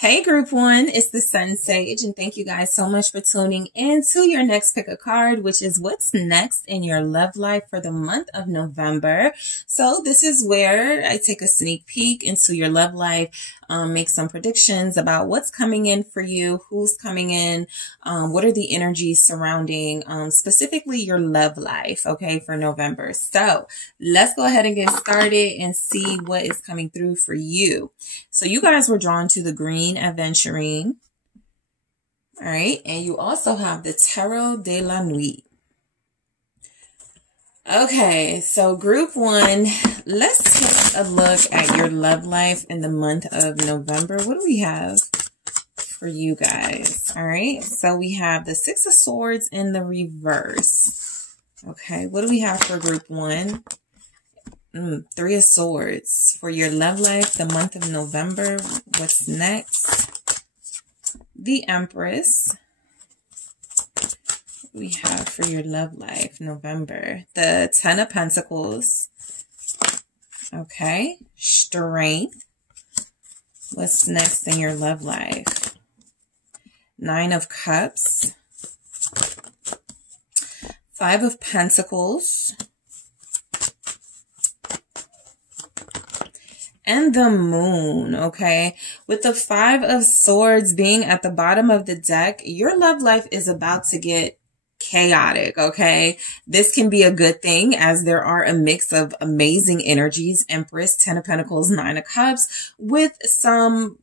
Hey group one, it's the SunSage, and thank you guys so much for tuning in to your next pick a card, which is what's next in your love life for the month of November. So this is where I take a sneak peek into your love life, make some predictions about what's coming in for you, who's coming in, what are the energies surrounding specifically your love life, okay, for November. So let's go ahead and get started and see what is coming through for you. So you guys were drawn to the green aventurine. All right. And you also have the Tarot de la Nuit. Okay. So group one, let's take a look at your love life in the month of November. What do we have for you guys? All right. So we have the Six of Swords in the reverse. Okay. What do we have for group one? Three of Swords for your love life, the month of November. What's next? The Empress. What do we have for your love life, November? The Ten of Pentacles. Okay. Strength. What's next in your love life? Nine of Cups. Five of Pentacles. And the Moon, okay? With the Five of Swords being at the bottom of the deck, your love life is about to get chaotic, okay? This can be a good thing as there are a mix of amazing energies. Empress, Ten of Pentacles, Nine of Cups, with some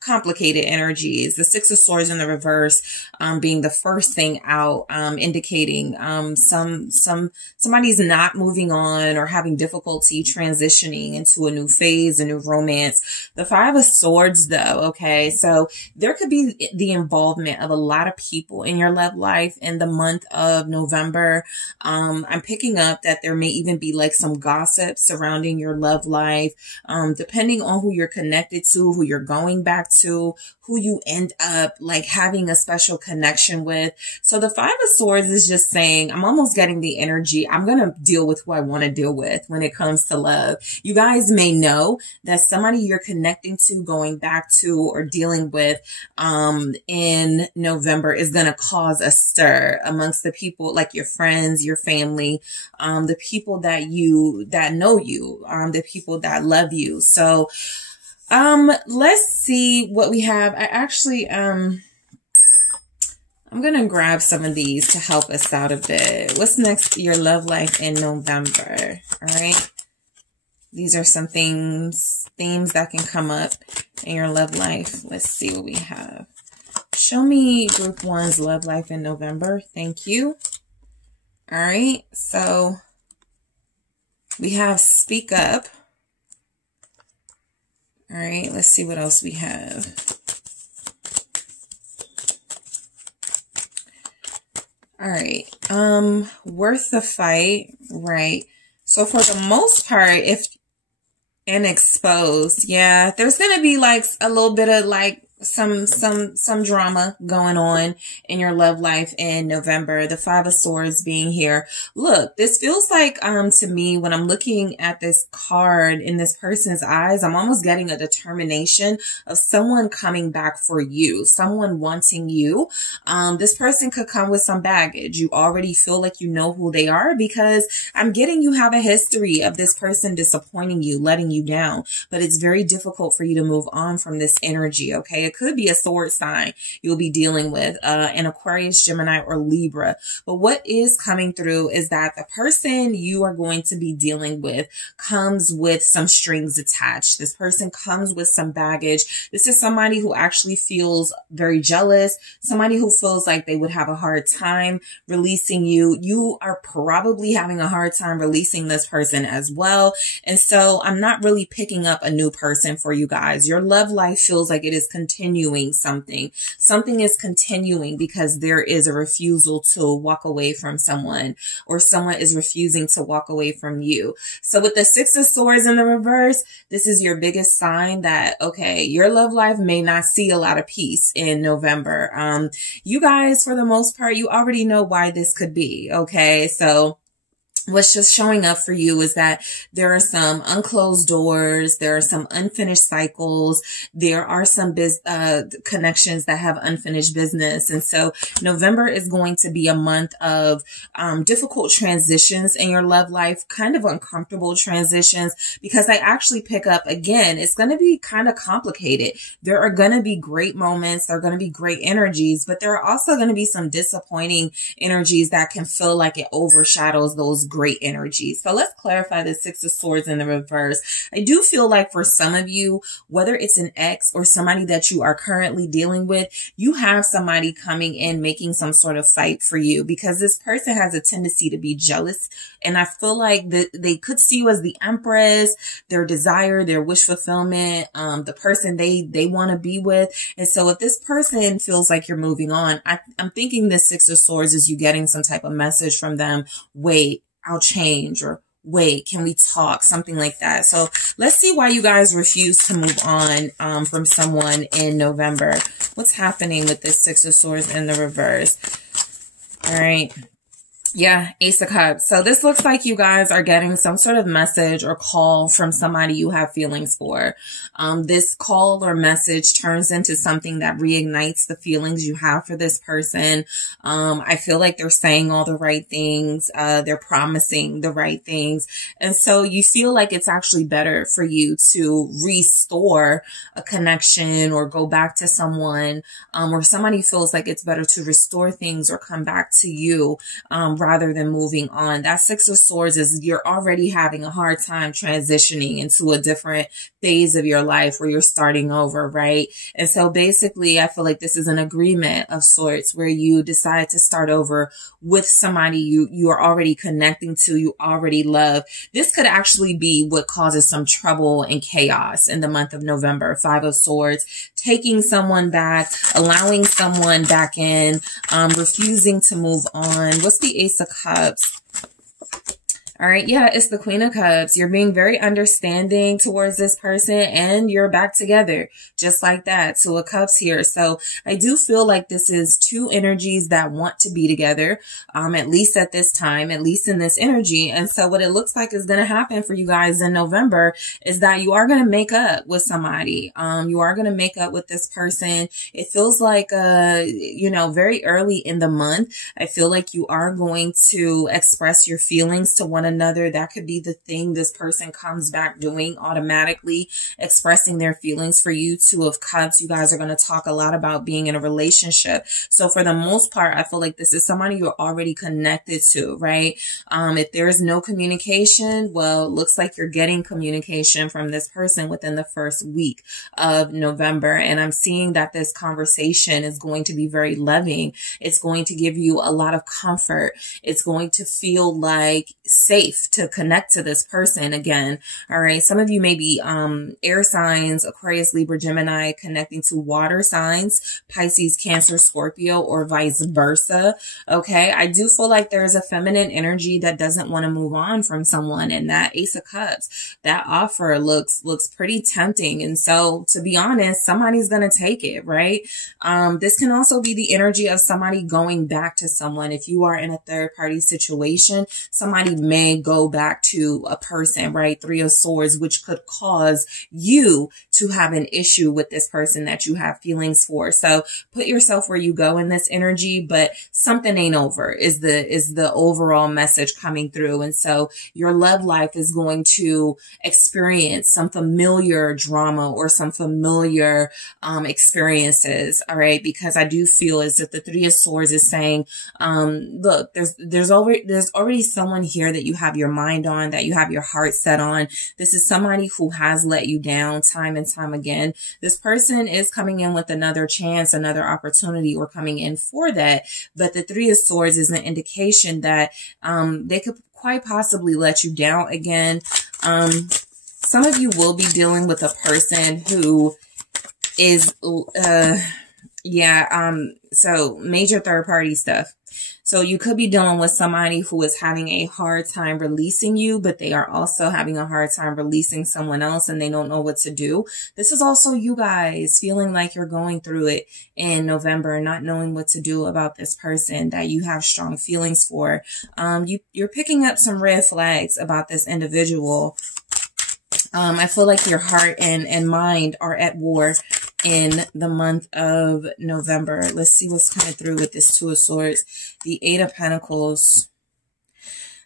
complicated energies. The Six of Swords in the reverse being the first thing out, indicating somebody's not moving on or having difficulty transitioning into a new phase, a new romance. The Five of Swords though, okay, so there could be the involvement of a lot of people in your love life in the month of November. I'm picking up that there may even be like some gossip surrounding your love life, depending on who you're connected to, who you're going back to, who you end up like having a special connection with. So the Five of Swords is just saying, I'm almost getting the energy. I'm going to deal with who I want to deal with when it comes to love. You guys may know that somebody you're connecting to, going back to, or dealing with in November is going to cause a stir amongst the people, like your friends, your family, the people that know you, the people that love you. So let's see what we have. I actually, I'm going to grab some of these to help us out a bit. What's next? Your love life in November. All right. These are some themes that can come up in your love life. Let's see what we have. Show me group one's love life in November. Thank you. All right. So we have Speak Up. All right, let's see what else we have. All right, worth the fight, right? So for the most part, and exposed, yeah, there's gonna be like a little bit of like some drama going on in your love life in November. The Five of Swords being here. Look, this feels like to me, when I'm looking at this card in this person's eyes, I'm almost getting a determination of someone coming back for you, someone wanting you. This person could come with some baggage. You already feel like you know who they are, because I'm getting you have a history of this person disappointing you, letting you down, but it's very difficult for you to move on from this energy, okay? It could be a sword sign you'll be dealing with, an Aquarius, Gemini, or Libra. But what is coming through is that the person you are going to be dealing with comes with some strings attached. This person comes with some baggage. This is somebody who actually feels very jealous, somebody who feels like they would have a hard time releasing you. You are probably having a hard time releasing this person as well. And so I'm not really picking up a new person for you guys. Your love life feels like it is continuing something. Something is continuing because there is a refusal to walk away from someone, or someone is refusing to walk away from you. So with the Six of Swords in the reverse, this is your biggest sign that, okay, your love life may not see a lot of peace in November. You guys, for the most part, you already know why this could be. Okay. So what's just showing up for you is that there are some unclosed doors, there are some unfinished cycles, there are some connections that have unfinished business. And so November is going to be a month of difficult transitions in your love life, kind of uncomfortable transitions, because I actually pick up, again, it's going to be kind of complicated. There are going to be great moments, there are going to be great energies, but there are also going to be some disappointing energies that can feel like it overshadows those great energy. So let's clarify the Six of Swords in the reverse. I do feel like for some of you, whether it's an ex or somebody that you are currently dealing with, you have somebody coming in making some sort of fight for you, because this person has a tendency to be jealous. And I feel like they could see you as the Empress, their desire, their wish fulfillment, the person they want to be with. And so if this person feels like you're moving on, I'm thinking this Six of Swords is you getting some type of message from them. Wait, I'll change, or wait, can we talk? Something like that. So let's see why you guys refuse to move on from someone in November. What's happening with this Six of Swords in the reverse? All right. Yeah, Ace of Cups. So this looks like you guys are getting some sort of message or call from somebody you have feelings for. This call or message turns into something that reignites the feelings you have for this person. I feel like they're saying all the right things. They're promising the right things. And so you feel like it's actually better for you to restore a connection or go back to someone, or somebody feels like it's better to restore things or come back to you, rather than moving on. That Six of Swords is you're already having a hard time transitioning into a different phase of your life where you're starting over, right? And so basically, I feel like this is an agreement of sorts where you decide to start over with somebody you are already connecting to, you already love. This could actually be what causes some trouble and chaos in the month of November. Five of Swords, taking someone back, allowing someone back in, refusing to move on. What's the Ace of Cups? All right. Yeah, it's the Queen of Cups. You're being very understanding towards this person and you're back together just like that. Two of Cups here. So I do feel like this is two energies that want to be together, at least at this time, at least in this energy. And so what it looks like is going to happen for you guys in November is that you are going to make up with somebody. You are going to make up with this person. It feels like, very early in the month, I feel like you are going to express your feelings to one another. That could be the thing this person comes back doing automatically, expressing their feelings for you. Two of Cups, you guys are going to talk a lot about being in a relationship. So for the most part, I feel like this is somebody you're already connected to, right? If there is no communication, well, it looks like you're getting communication from this person within the first week of November. And I'm seeing that this conversation is going to be very loving. It's going to give you a lot of comfort. It's going to feel like safe to connect to this person again. All right. Some of you may be air signs, Aquarius, Libra, Gemini, connecting to water signs, Pisces, Cancer, Scorpio, or vice versa. Okay. I do feel like there's a feminine energy that doesn't want to move on from someone. And that Ace of Cups, that offer looks pretty tempting. And so to be honest, somebody's going to take it, right? This can also be the energy of somebody going back to someone. If you are in a third party situation, somebody may go back to a person, right? Three of Swords, which could cause you to have an issue with this person that you have feelings for. So put yourself where you go in this energy, but something ain't over is the overall message coming through. And so your love life is going to experience some familiar drama or some familiar experiences. All right. Because I do feel as if the Three of Swords is saying, look, there's already someone here that you have your mind on, that you have your heart set on. This is somebody who has let you down time and time again. This person is coming in with another chance, another opportunity, or coming in for that. But the Three of Swords is an indication that they could quite possibly let you down again. Some of you will be dealing with a person who is So major third party stuff. So you could be dealing with somebody who is having a hard time releasing you, but they are also having a hard time releasing someone else and they don't know what to do. This is also you guys feeling like you're going through it in November and not knowing what to do about this person that you have strong feelings for. You're picking up some red flags about this individual. I feel like your heart and mind are at war in the month of November. Let's see what's coming through with this Two of Swords. The Eight of Pentacles.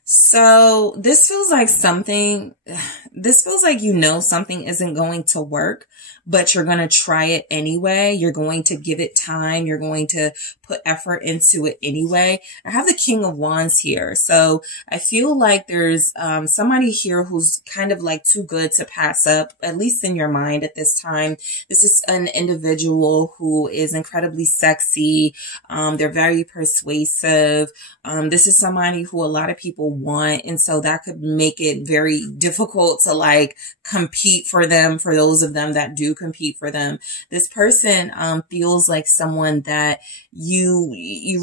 So this feels like something, you know something isn't going to work, but you're going to try it anyway. You're going to give it time. You're going to put effort into it anyway. I have the King of Wands here. So I feel like there's somebody here who's kind of like too good to pass up, at least in your mind at this time. This is an individual who is incredibly sexy. They're very persuasive. This is somebody who a lot of people want. And so that could make it very difficult to like compete for them, for those of them that do compete for them. This person feels like someone that you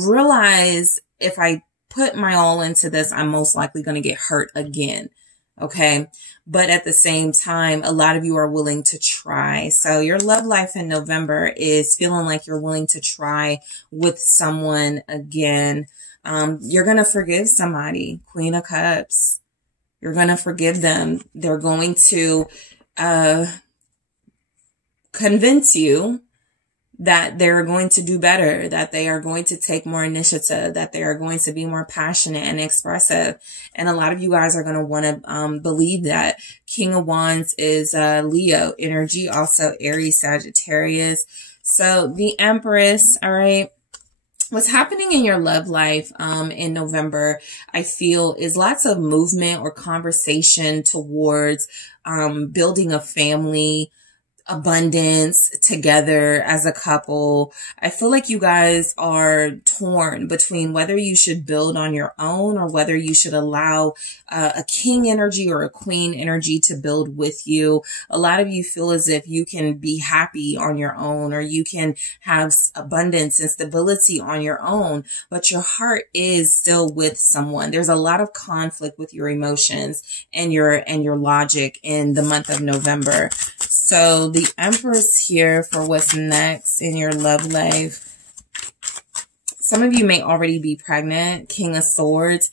realize, if I put my all into this, I'm most likely going to get hurt again. Okay. But at the same time, a lot of you are willing to try. So your love life in November is feeling like you're willing to try with someone again. You're going to forgive somebody. Queen of Cups. You're going to forgive them. They're going to convince you that they're going to do better, that they are going to take more initiative, that they are going to be more passionate and expressive. And a lot of you guys are going to want to believe that. King of Wands is Leo energy, also Aries, Sagittarius. So the Empress, all right. What's happening in your love life in November, I feel, is lots of movement or conversation towards building a family, abundance together as a couple. I feel like you guys are torn between whether you should build on your own or whether you should allow a king energy or a queen energy to build with you. A lot of you feel as if you can be happy on your own, or you can have abundance and stability on your own, but your heart is still with someone. There's a lot of conflict with your emotions and your logic in the month of November. So the Empress here for what's next in your love life. Some of you may already be pregnant. King of Swords.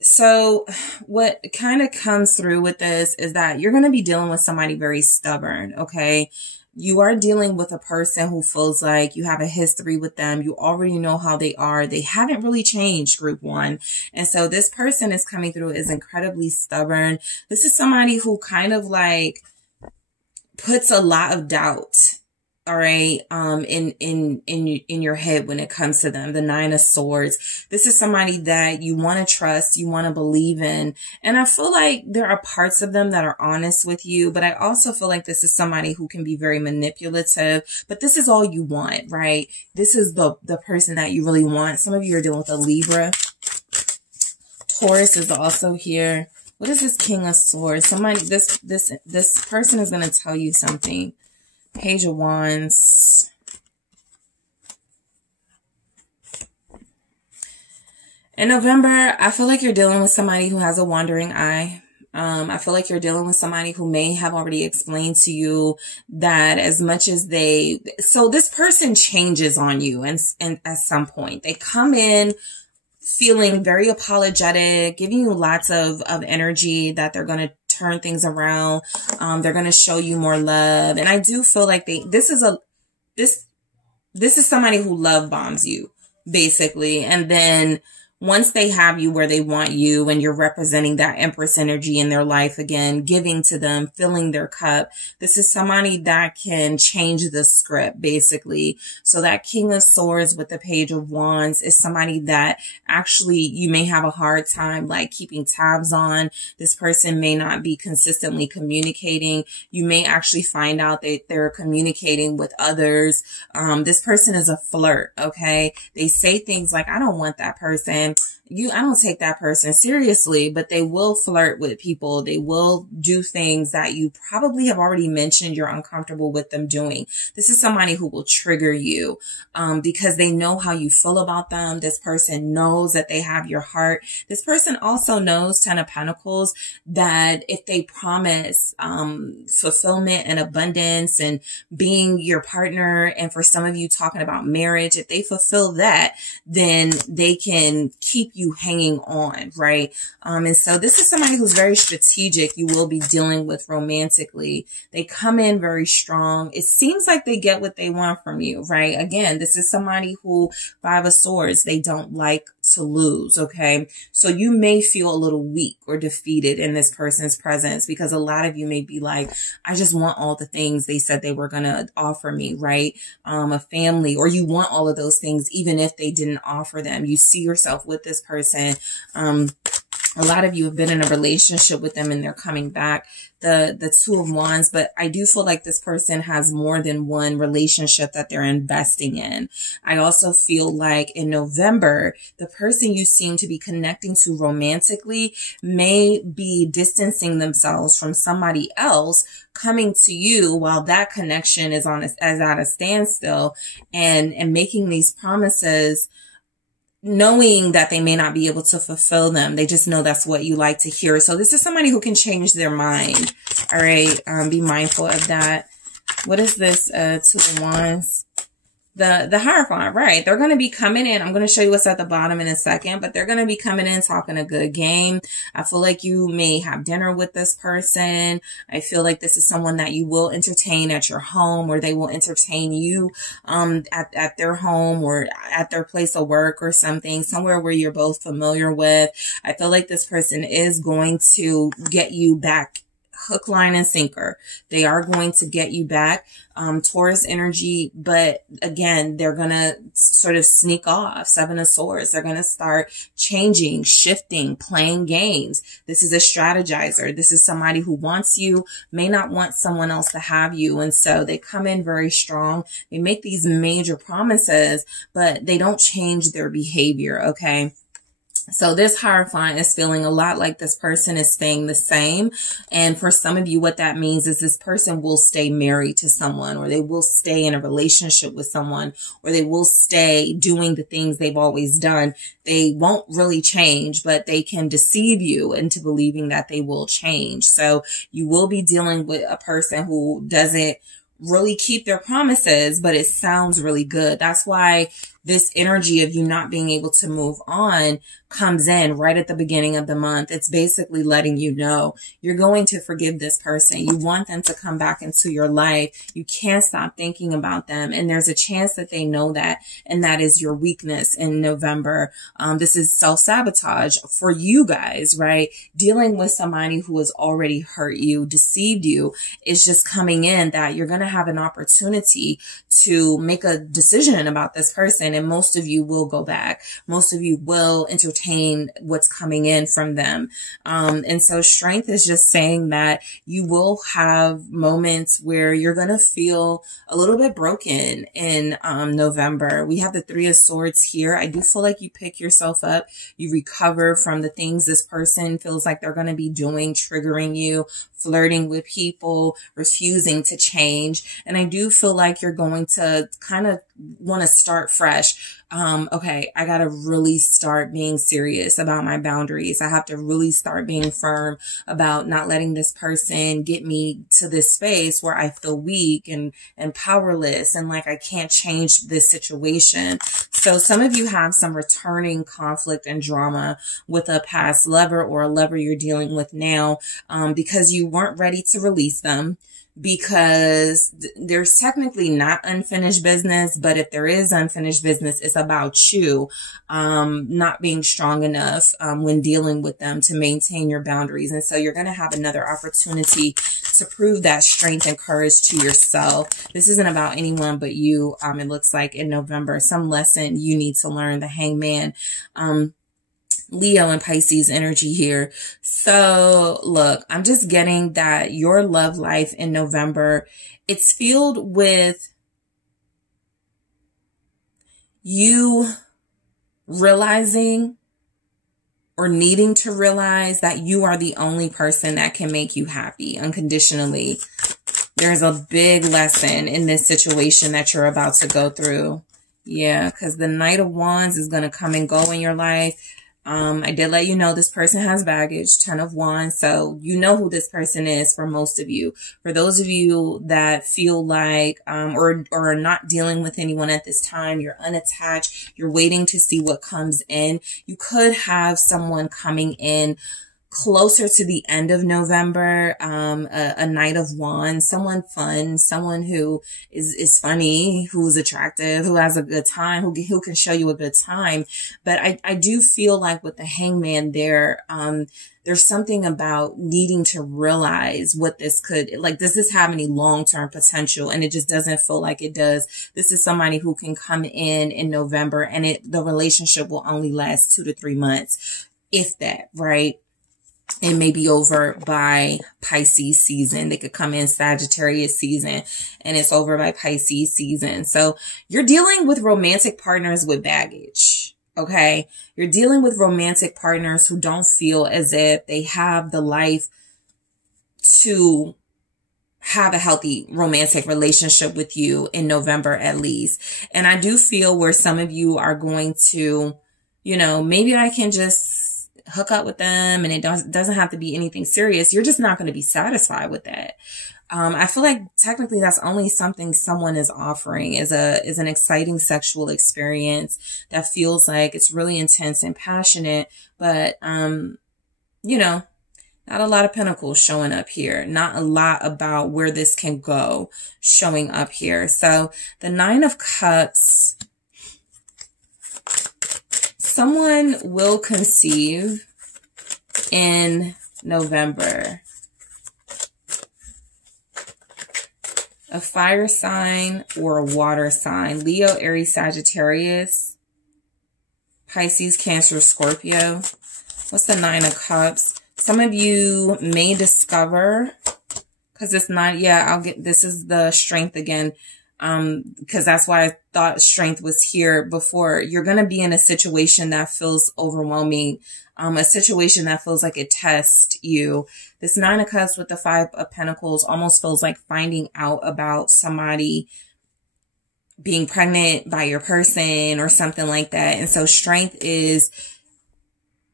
So what kind of comes through with this is that you're going to be dealing with somebody very stubborn. Okay. You are dealing with a person who feels like you have a history with them. You already know how they are. They haven't really changed, group one. And so this person is coming through is incredibly stubborn. This is somebody who kind of like puts a lot of doubt, all right, in your head when it comes to them. The Nine of Swords. This is somebody that you want to trust, you want to believe in. And I feel like there are parts of them that are honest with you, but I also feel like this is somebody who can be very manipulative, but this is all you want, right? This is the person that you really want. Some of you are dealing with a Libra. Taurus is also here. What is this King of Swords? Somebody, this person is going to tell you something. Page of Wands. In November, I feel like you're dealing with somebody who has a wandering eye. I feel like you're dealing with somebody who may have already explained to you that as much as so this person changes on you and at some point. They come in feeling very apologetic, giving you lots of energy that they're going to turn things around. They're going to show you more love. And I do feel like this is somebody who love bombs you, basically. And then once they have you where they want you and you're representing that Empress energy in their life again, giving to them, filling their cup, this is somebody that can change the script, basically. So that King of Swords with the Page of Wands is somebody that actually you may have a hard time like keeping tabs on. This person may not be consistently communicating. You may actually find out that they're communicating with others. This person is a flirt, okay? They say things like, I don't want that person. I don't take that person seriously, but they will flirt with people. They will do things that you probably have already mentioned you're uncomfortable with them doing. This is somebody who will trigger you, because they know how you feel about them. This person knows that they have your heart. This person also knows, Ten of Pentacles, that if they promise, fulfillment and abundance and being your partner, and for some of you talking about marriage, if they fulfill that, then they can keep you hanging on, right? And so this is somebody who's very strategic. You will be dealing with romantically. They come in very strong. It seems like they get what they want from you, right? Again, this is somebody who, Five of Swords, they don't like to lose, okay? So you may feel a little weak or defeated in this person's presence, because a lot of you may be like, I just want all the things they said they were going to offer me, right? A family, or you want all of those things even if they didn't offer them. You see yourself with this person. A lot of you have been in a relationship with them and they're coming back. The Two of Wands, but I do feel like this person has more than one relationship that they're investing in. I also feel like in November, the person you seem to be connecting to romantically may be distancing themselves from somebody else coming to you while that connection is at a standstill, and making these promises, knowing that they may not be able to fulfill them. They just know that's what you like to hear. So this is somebody who can change their mind. All right. Be mindful of that. What is this? Two of Wands. The Hierophant, right? They're going to be coming in. I'm going to show you what's at the bottom in a second, but they're going to be coming in talking a good game. I feel like you may have dinner with this person. I feel like this is someone that you will entertain at your home, or they will entertain you at their home or at their place of work or something, somewhere where you're both familiar with. I feel like this person is going to get you back hook, line, and sinker. They are going to get you back. Taurus energy, but again, they're going to sort of sneak off. Seven of Swords. They're going to start changing, shifting, playing games. This is a strategizer. This is somebody who wants you, may not want someone else to have you. And so they come in very strong. They make these major promises, but they don't change their behavior. Okay. So this Hierophant is feeling a lot like this person is staying the same. And for some of you, what that means is this person will stay married to someone, or they will stay in a relationship with someone, or they will stay doing the things they've always done. They won't really change, but they can deceive you into believing that they will change. So you will be dealing with a person who doesn't really keep their promises, but it sounds really good. That's why this energy of you not being able to move on comes in right at the beginning of the month. It's basically letting you know you're going to forgive this person. You want them to come back into your life. You can't stop thinking about them. And there's a chance that they know that. And that is your weakness in November. This is self-sabotage for you guys, right? Dealing with somebody who has already hurt you, deceived you, is just coming in that you're going to have an opportunity to make a decision about this person. And most of you will go back. Most of you will entertain what's coming in from them. And so strength is just saying that you will have moments where you're going to feel a little bit broken in November. We have the Three of Swords here. I do feel like you pick yourself up. You recover from the things this person feels like they're going to be doing, triggering you, flirting with people, refusing to change. And I do feel like you're going to kind of want to start fresh. Okay, I got to really start being serious about my boundaries. I have to really start being firm about not letting this person get me to this space where I feel weak and powerless and like I can't change this situation. So some of you have some returning conflict and drama with a past lover or a lover you're dealing with now, because you weren't ready to release them. Because there's technically not unfinished business, but if there is unfinished business, it's about you not being strong enough when dealing with them to maintain your boundaries. And so you're going to have another opportunity to prove that strength and courage to yourself. This isn't about anyone but you. It looks like in November, some lesson you need to learn. The Hangman. Leo and Pisces energy here. So look, I'm just getting that your love life in November, it's filled with you realizing or needing to realize that you are the only person that can make you happy unconditionally. There's a big lesson in this situation that you're about to go through. Yeah, because the Knight of Wands is going to come and go in your life. I did let you know this person has baggage, 10 of Wands. So you know who this person is for most of you. For those of you that feel like, or are not dealing with anyone at this time, you're unattached, you're waiting to see what comes in. You could have someone coming in closer to the end of November, a Knight of Wands, someone fun, someone who is funny, who's attractive, who has a good time, who can show you a good time. But I do feel like with the Hangman there, there's something about needing to realize what this could, like, does this have any long-term potential? And it just doesn't feel like it does. This is somebody who can come in November, and the relationship will only last 2 to 3 months, if that, right? It may be over by Pisces season. They could come in Sagittarius season and it's over by Pisces season. So you're dealing with romantic partners with baggage. Okay. You're dealing with romantic partners who don't feel as if they have the life to have a healthy romantic relationship with you in November at least. And I do feel where some of you are going to, you know, maybe I can just hook up with them and it doesn't have to be anything serious. You're just not going to be satisfied with that. I feel like technically that's only something someone is offering is an exciting sexual experience that feels like it's really intense and passionate, but, you know, not a lot of pentacles showing up here. Not a lot about where this can go showing up here. So the 9 of Cups, someone will conceive in November. A fire sign or a water sign. Leo, Aries, Sagittarius, Pisces, Cancer, Scorpio. What's the 9 of Cups? Some of you may discover, because it's not, yeah, this is the Strength again. Because that's why I thought Strength was here before. You're going to be in a situation that feels overwhelming, a situation that feels like it tests you. This 9 of Cups with the 5 of Pentacles almost feels like finding out about somebody being pregnant by your person or something like that. And so Strength is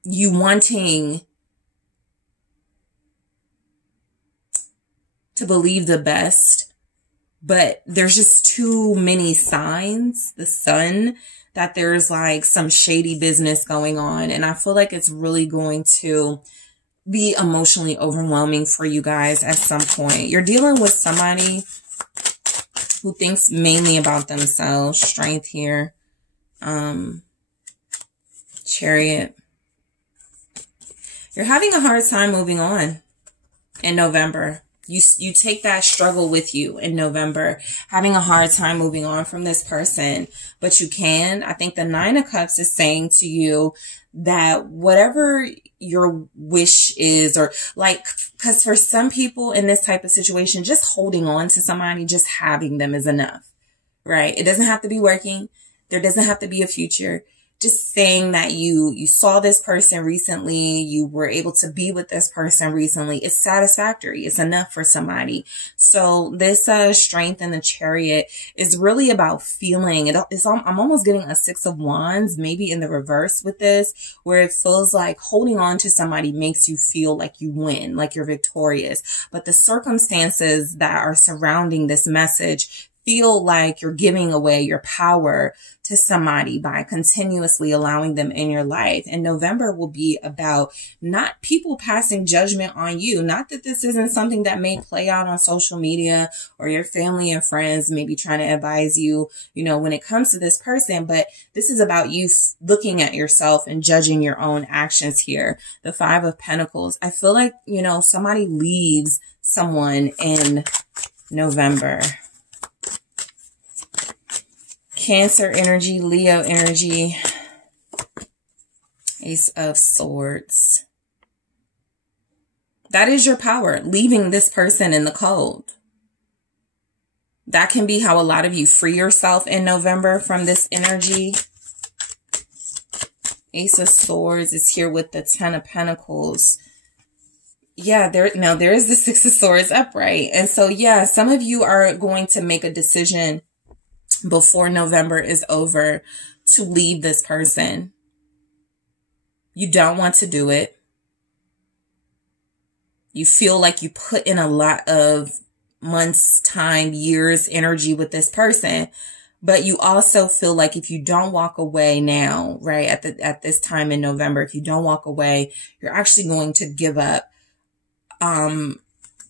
you wanting to believe the best. But there's just too many signs, the sun, that there's like some shady business going on. And I feel like it's really going to be emotionally overwhelming for you guys at some point. You're dealing with somebody who thinks mainly about themselves. Strength here. Chariot. You're having a hard time moving on in November. You take that struggle with you in November, having a hard time moving on from this person, but you can. I think the 9 of Cups is saying to you that whatever your wish is, or like, because for some people in this type of situation, just holding on to somebody, just having them is enough, right? It doesn't have to be working. There doesn't have to be a future. Just saying that you saw this person recently, you were able to be with this person recently, it's satisfactory. It's enough for somebody. So this Strength in the Chariot is really about feeling it. I'm almost getting a 6 of Wands, maybe in the reverse with this, where it feels like holding on to somebody makes you feel like you win, like you're victorious. But the circumstances that are surrounding this message feel like you're giving away your power to somebody by continuously allowing them in your life. And November will be about not people passing judgment on you. Not that this isn't something that may play out on social media or your family and friends maybe trying to advise you, you know, when it comes to this person, but this is about you looking at yourself and judging your own actions here. The 5 of Pentacles. I feel like, you know, somebody leaves someone in November. Cancer energy, Leo energy, Ace of Swords. That is your power, leaving this person in the cold. That can be how a lot of you free yourself in November from this energy. Ace of Swords is here with the Ten of Pentacles. Yeah, there is the Six of Swords upright. And so, yeah, some of you are going to make a decision before November is over to leave this person. You don't want to do it. You feel like you put in a lot of months, time, years, energy with this person. But you also feel like if you don't walk away now, right, at this time in November, if you don't walk away, you're actually going to give up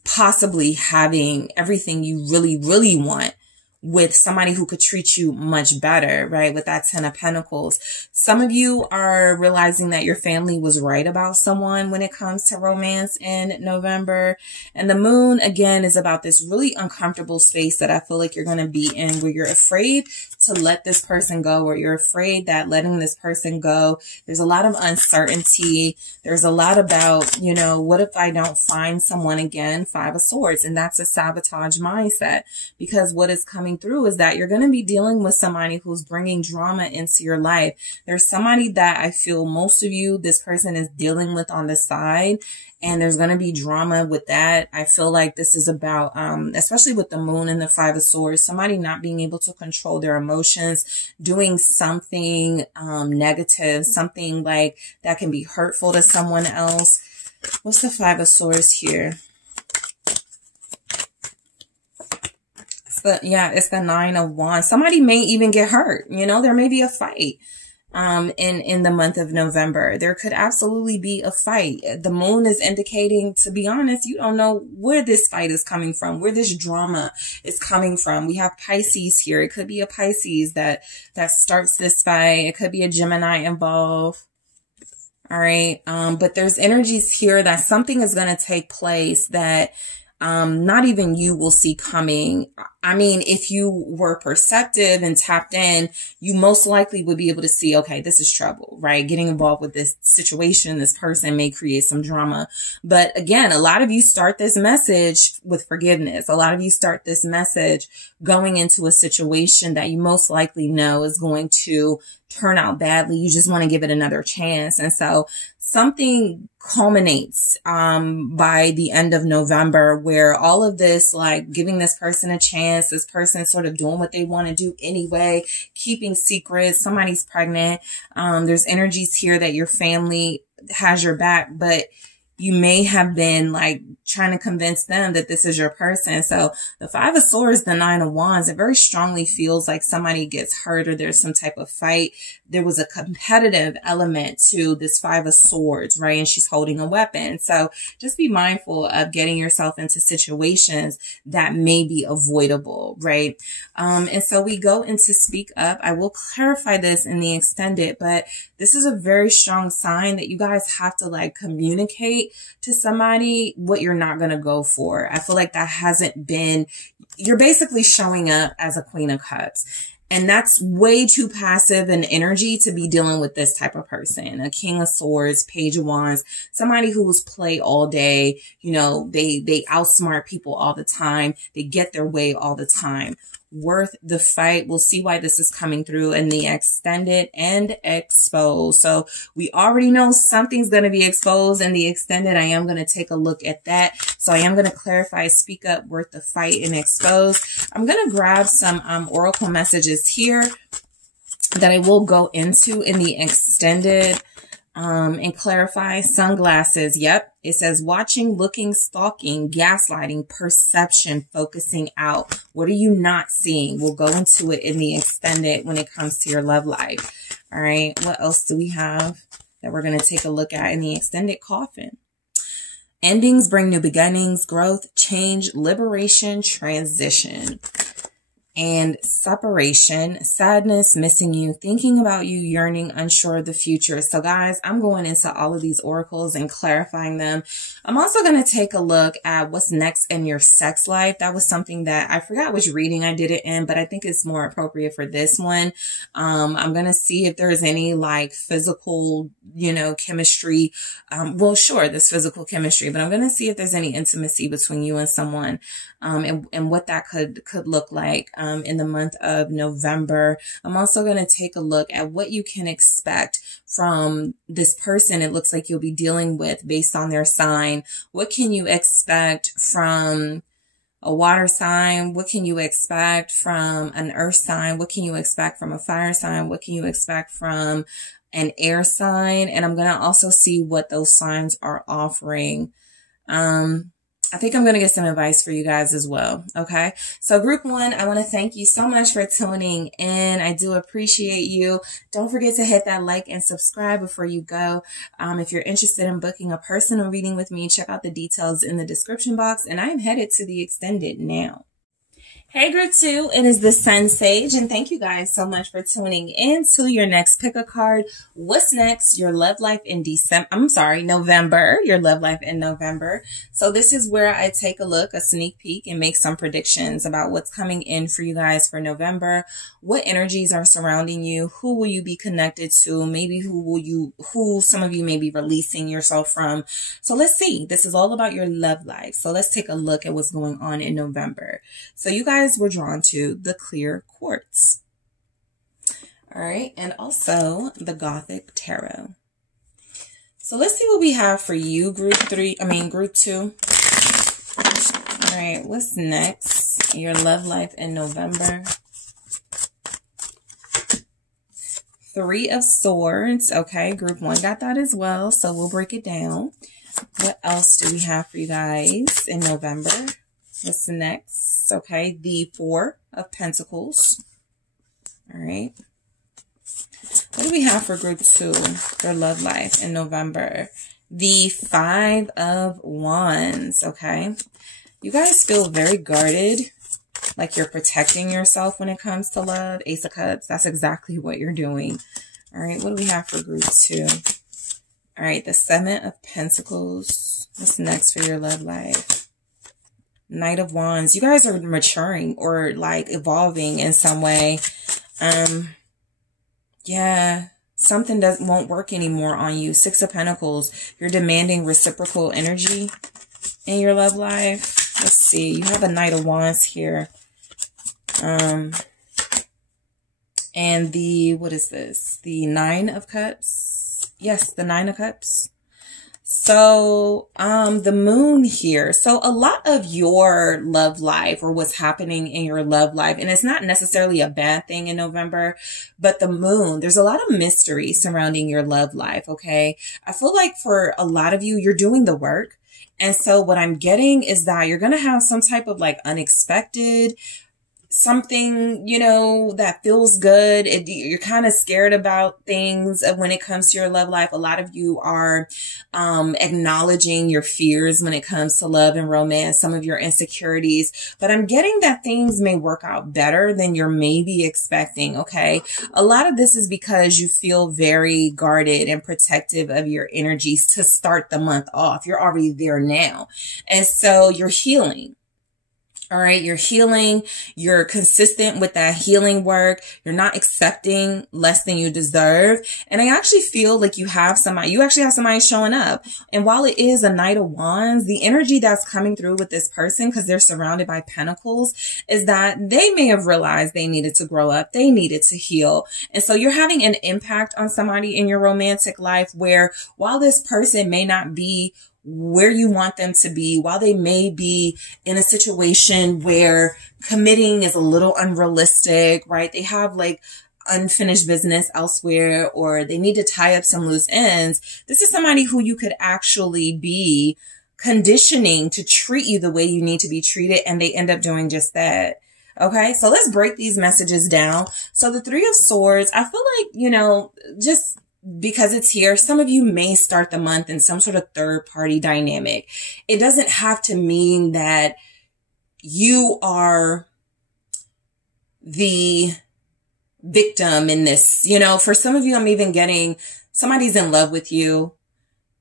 possibly having everything you really, really want with somebody who could treat you much better, right? With that Ten of Pentacles. Some of you are realizing that your family was right about someone when it comes to romance in November. And the Moon, again, is about this really uncomfortable space that I feel like you're going to be in, where you're afraid to let this person go, or you're afraid that letting this person go, there's a lot of uncertainty. There's a lot about, you know, what if I don't find someone again? Five of Swords. And that's a sabotage mindset, because what is coming through is that you're going to be dealing with somebody who's bringing drama into your life. There's somebody that I feel most of you, this person is dealing with on the side, and there's going to be drama with that. I feel like this is about, especially with the Moon and the Five of Swords, somebody not being able to control their emotions, doing something negative, something like that can be hurtful to someone else. What's the Five of Swords here? It's the Nine of Wands. Somebody may even get hurt. You know, there may be a fight in the month of November. There could absolutely be a fight. The Moon is indicating, to be honest, you don't know where this fight is coming from, where this drama is coming from. We have Pisces here. It could be a Pisces that starts this fight. It could be a Gemini involved. All right. But there's energies here that something is going to take place that not even you will see coming. I mean, if you were perceptive and tapped in, you most likely would be able to see, okay, this is trouble, right? Getting involved with this situation, this person may create some drama. But again, a lot of you start this message with forgiveness. A lot of you start this message going into a situation that you most likely know is going to turn out badly. You just want to give it another chance. And so something culminates by the end of November, where all of this, like giving this person a chance, this person sort of doing what they want to do anyway, keeping secrets, somebody's pregnant. There's energies here that your family has your back, but you may have been like trying to convince them that this is your person. So the Five of Swords, the Nine of Wands, it very strongly feels like somebody gets hurt or there's some type of fight. There was a competitive element to this Five of Swords, right? And she's holding a weapon. So just be mindful of getting yourself into situations that may be avoidable, right? And so we go into Speak Up. I will clarify this in the extended, but this is a very strong sign that you guys have to like communicate to somebody what you're not going to go for. I feel like that hasn't been, you're basically showing up as a Queen of Cups. And that's way too passive an energy to be dealing with this type of person. A King of Swords, Page of Wands, somebody who's play all day. You know, they outsmart people all the time. They get their way all the time. Worth the fight. We'll see why this is coming through in the extended and exposed. So we already know something's going to be exposed in the extended. I am going to take a look at that. So I am going to clarify Speak Up, Worth the Fight, and Exposed. I'm going to grab some oracle messages here that I will go into in the extended and clarify. Sunglasses. Yep. It says watching, looking, stalking, gaslighting, perception, focusing out. What are you not seeing? We'll go into it in the extended when it comes to your love life. All right. What else do we have that we're going to take a look at in the extended? Coffin. Endings bring new beginnings, growth, change, liberation, transition. And separation, sadness, missing you, thinking about you, yearning, unsure of the future. So guys, I'm going into all of these oracles and clarifying them. I'm also going to take a look at what's next in your sex life. That was something that I forgot which reading I did it in, but I think it's more appropriate for this one. I'm going to see if there's any like physical, you know, chemistry. Well, sure, there's physical chemistry, but I'm going to see if there's any intimacy between you and someone, and what that could look like. in the month of November. I'm also going to take a look at what you can expect from this person it looks like you'll be dealing with based on their sign. What can you expect from a water sign? What can you expect from an earth sign? What can you expect from a fire sign? What can you expect from an air sign? And I'm going to also see what those signs are offering. I think I'm going to get some advice for you guys as well. Okay. So group one, I want to thank you so much for tuning in. I do appreciate you. Don't forget to hit that like and subscribe before you go. If you're interested in booking a personal reading with me, check out the details in the description box, and I am headed to the extended now. Hey group two, it is the SunSage, and thank you guys so much for tuning in to your next pick a card. What's next? Your love life in November. Your love life in November. So this is where I take a look, a sneak peek, and make some predictions about what's coming in for you guys for November. What energies are surrounding you? Who will you be connected to? Maybe who some of you may be releasing yourself from. So let's see. This is all about your love life. So let's take a look at what's going on in November. So you guys were drawn to the clear quartz. All right. And also the Gothic Tarot. So let's see what we have for you, group two. All right. What's next? Your love life in November. Three of Swords. Okay. Group one got that as well. So we'll break it down. What else do we have for you guys in November? What's next? Okay, the Four of Pentacles. All right. What do we have for group two, their love life in November? The Five of Wands. Okay. You guys feel very guarded, like you're protecting yourself when it comes to love. Ace of Cups. That's exactly what you're doing. All right. What do we have for group two? All right. The Seven of Pentacles. What's next for your love life? Knight of Wands. You guys are maturing or like evolving in some way. Yeah, something won't work anymore on you. Six of Pentacles. You're demanding reciprocal energy in your love life. Let's see. You have a Knight of Wands here. And what is this? The Nine of Cups. Yes, the Nine of Cups. So, the moon here. So a lot of your love life or what's happening in your love life, and it's not necessarily a bad thing in November, but the moon, there's a lot of mystery surrounding your love life. Okay. I feel like for a lot of you, you're doing the work. And so what I'm getting is that you're going to have some type of like unexpected something, you know, that feels good. You're kind of scared about things when it comes to your love life. A lot of you are acknowledging your fears when it comes to love and romance, some of your insecurities, but I'm getting that things may work out better than you're maybe expecting. Okay. A lot of this is because you feel very guarded and protective of your energies to start the month off. You're already there now. And so you're healing. All right. You're healing. You're consistent with that healing work. You're not accepting less than you deserve. And I actually feel like you actually have somebody showing up. And while it is a Knight of Wands, the energy that's coming through with this person, because they're surrounded by pentacles, is that they may have realized they needed to grow up. They needed to heal. And so you're having an impact on somebody in your romantic life where while this person may not be where you want them to be, while they may be in a situation where committing is a little unrealistic, right? They have like unfinished business elsewhere, or they need to tie up some loose ends. This is somebody who you could actually be conditioning to treat you the way you need to be treated, and they end up doing just that. Okay, so let's break these messages down. So the Three of Swords, I feel like, you know, just because it's here, some of you may start the month in some sort of third party dynamic. It doesn't have to mean that you are the victim in this. You know, for some of you, I'm even getting somebody's in love with you,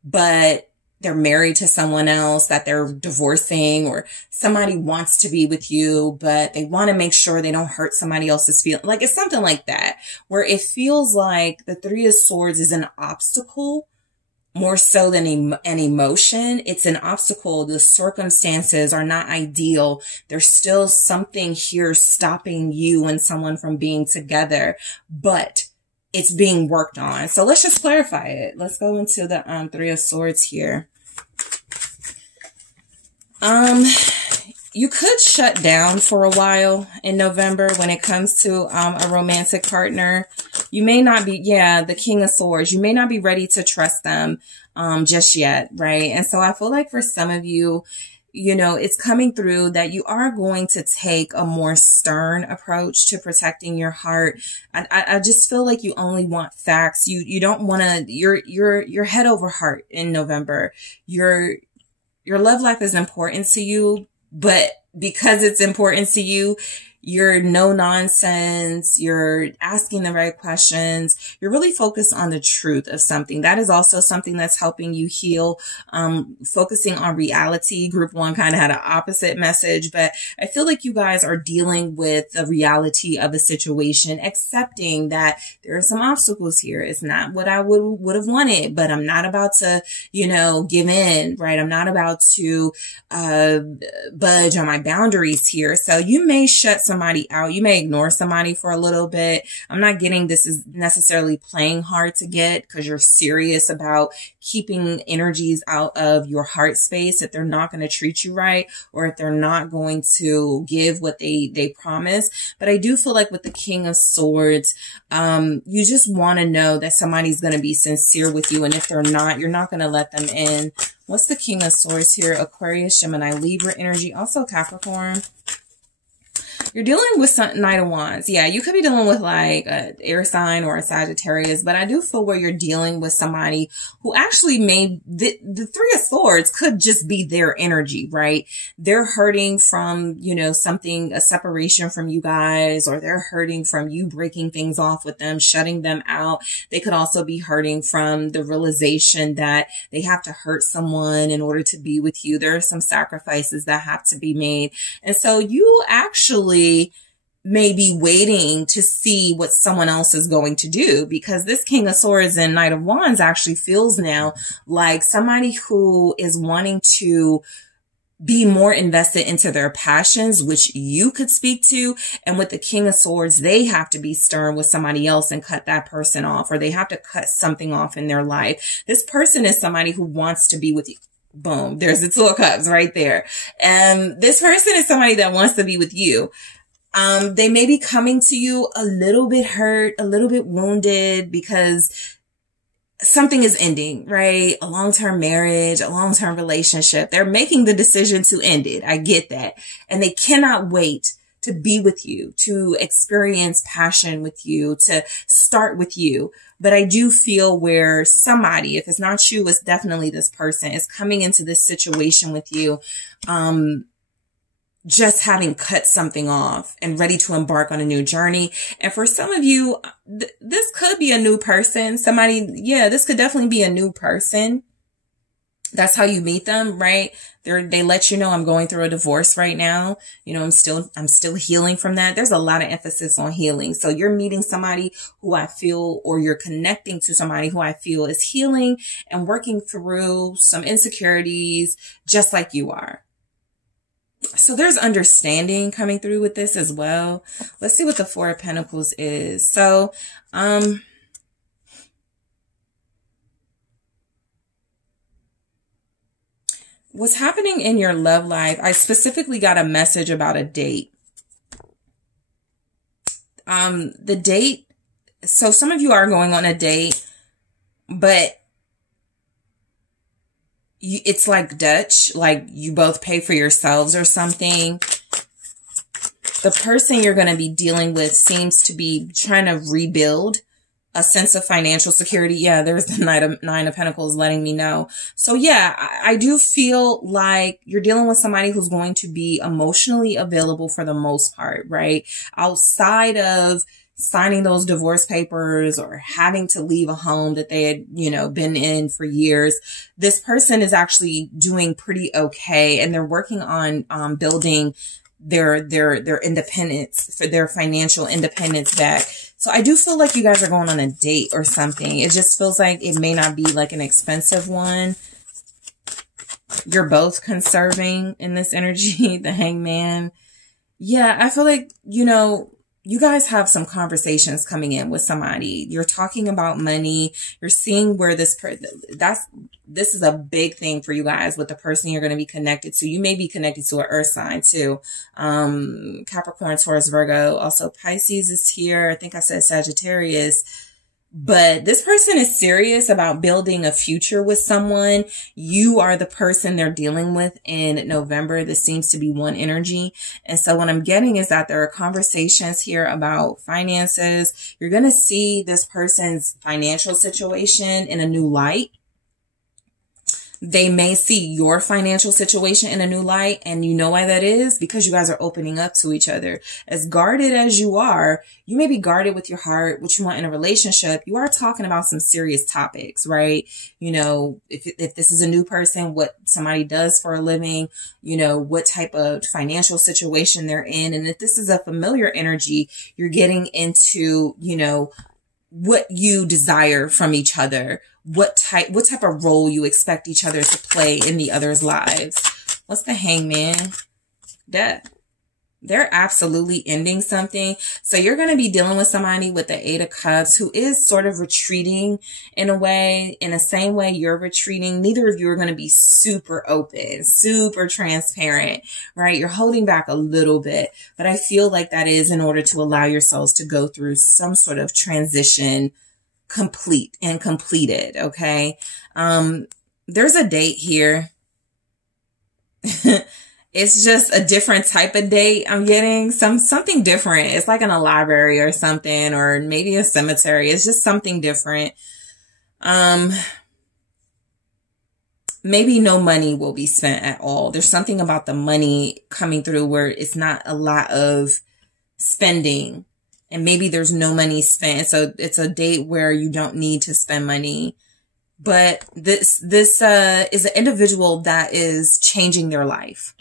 but they're married to someone else that they're divorcing, or somebody wants to be with you, but they want to make sure they don't hurt somebody else's feelings. Like it's something like that, where it feels like the Three of Swords is an obstacle more so than an emotion. It's an obstacle. The circumstances are not ideal. There's still something here stopping you and someone from being together, but it's being worked on. So let's just clarify it. Let's go into the Three of Swords here. You could shut down for a while in November when it comes to a romantic partner. You may not be, the King of Swords. You may not be ready to trust them just yet, right? And so I feel like for some of you, you know, it's coming through that you are going to take a more stern approach to protecting your heart. I just feel like you only want facts. You don't want to, you're head over heart in November. Your love life is important to you, but because it's important to you, you're no nonsense. You're asking the right questions. You're really focused on the truth of something. That is also something that's helping you heal. Focusing on reality. Group 1 kind of had an opposite message, but I feel like you guys are dealing with the reality of a situation, accepting that there are some obstacles here. It's not what I would have wanted, but I'm not about to, you know, give in, right? I'm not about to budge on my boundaries here. So you may shut somebody out. You may ignore somebody for a little bit. I'm not getting this is necessarily playing hard to get because you're serious about keeping energies out of your heart space if they're not going to treat you right or if they're not going to give what they promise. But I do feel like with the King of Swords, you just want to know that somebody's going to be sincere with you. And if they're not, you're not going to let them in. What's the King of Swords here? Aquarius, Gemini, Libra energy, also Capricorn. You're dealing with some Knight of Wands. Yeah, you could be dealing with like an air sign or a Sagittarius, but I do feel where you're dealing with somebody who actually the Three of Swords could just be their energy, right? They're hurting from, you know, something, a separation from you guys, or they're hurting from you breaking things off with them, shutting them out. They could also be hurting from the realization that they have to hurt someone in order to be with you. There are some sacrifices that have to be made. And so you actually may be waiting to see what someone else is going to do, because this King of Swords and Knight of Wands actually feels now like somebody who is wanting to be more invested into their passions, which you could speak to. And with the King of Swords, they have to be stern with somebody else and cut that person off, or they have to cut something off in their life. This person is somebody who wants to be with you. Boom. There's the Two of Cups right there. And this person is somebody that wants to be with you. They may be coming to you a little bit hurt, a little bit wounded because something is ending, right? A long-term marriage, a long-term relationship. They're making the decision to end it. I get that. And they cannot wait to be with you, to experience passion with you, to start with you. But I do feel where somebody, if it's not you, it's definitely this person, is coming into this situation with you, just having cut something off and ready to embark on a new journey. And for some of you, this could be a new person. Somebody, this could definitely be a new person. That's how you meet them, right? They let you know, I'm going through a divorce right now. You know, I'm still healing from that. There's a lot of emphasis on healing. So you're meeting somebody who I feel, or you're connecting to somebody who I feel is healing and working through some insecurities just like you are. So there's understanding coming through with this as well. Let's see what the Four of Pentacles is. So, what's happening in your love life? I specifically got a message about a date. The date. So some of you are going on a date, but it's like Dutch, like you both pay for yourselves or something. The person you're going to be dealing with seems to be trying to rebuild a sense of financial security. Yeah, there's the Nine of Pentacles letting me know. So yeah, I do feel like you're dealing with somebody who's going to be emotionally available for the most part, right? Outside of signing those divorce papers or having to leave a home that they had, you know, been in for years, this person is actually doing pretty okay. And they're working on building their independence, for their financial independence back. So I do feel like you guys are going on a date or something. It just feels like it may not be like an expensive one. You're both conserving in this energy, the Hangman. Yeah, I feel like, you know, you guys have some conversations coming in with somebody. You're talking about money. You're seeing where this is a big thing for you guys with the person you're going to be connected to. You may be connected to an earth sign too. Capricorn, Taurus, Virgo. Also Pisces is here. I think I said Sagittarius. But this person is serious about building a future with someone. You are the person they're dealing with in November. This seems to be one energy. And so what I'm getting is that there are conversations here about finances. You're going to see this person's financial situation in a new light. They may see your financial situation in a new light. And you know why that is? Because you guys are opening up to each other. As guarded as you are, you may be guarded with your heart, what you want in a relationship. You are talking about some serious topics, right? You know, if this is a new person, what somebody does for a living, you know, what type of financial situation they're in. And if this is a familiar energy, you're getting into, you know, what you desire from each other, what type of role you expect each other to play in the other's lives. What's the Hangman? They're absolutely ending something. So you're going to be dealing with somebody with the Eight of Cups who is sort of retreating in a way, in the same way you're retreating. Neither of you are going to be super open, super transparent, right? You're holding back a little bit, but I feel like that is in order to allow yourselves to go through some sort of transition complete and completed. Okay. There's a date here. It's just a different type of date I'm getting. Something different. It's like in a library or something, or maybe a cemetery. It's just something different. Maybe no money will be spent at all. There's something about the money coming through where it's not a lot of spending, and maybe there's no money spent. So it's a date where you don't need to spend money. But this is an individual that is changing their life.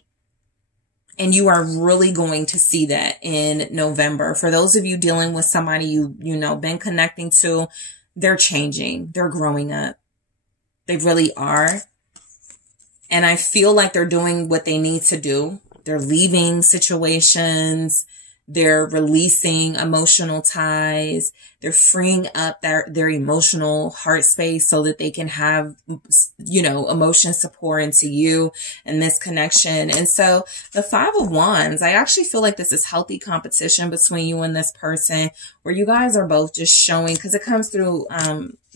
And you are really going to see that in November. For those of you dealing with somebody you know, been connecting to, they're changing. They're growing up. They really are. And I feel like they're doing what they need to do. They're leaving situations. They're releasing emotional ties. They're freeing up their emotional heart space so that they can have, you know, emotions to pour into you and this connection. And so the Five of Wands, I actually feel like this is healthy competition between you and this person, where you guys are both just showing, because it comes through,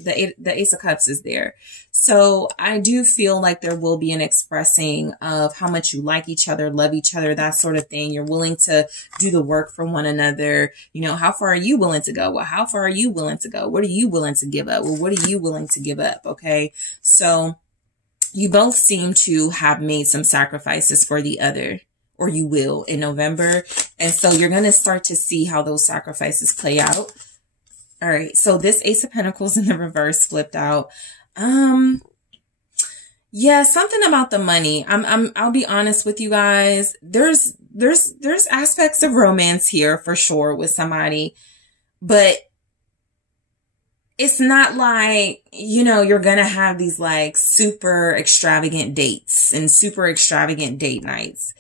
the Ace of Cups is there. So I do feel like there will be an expressing of how much you like each other, love each other, that sort of thing. You're willing to do the work for one another. You know, how far are you willing to go? Well, how far are you willing to go? What are you willing to give up? Well, what are you willing to give up? Okay. So you both seem to have made some sacrifices for the other, or you will in November. And so you're going to start to see how those sacrifices play out. All right. So this Ace of Pentacles in the reverse flipped out. Yeah, something about the money. I'll be honest with you guys. There's aspects of romance here for sure with somebody, but it's not like, you know, you're going to have these like super extravagant dates and super extravagant date nights,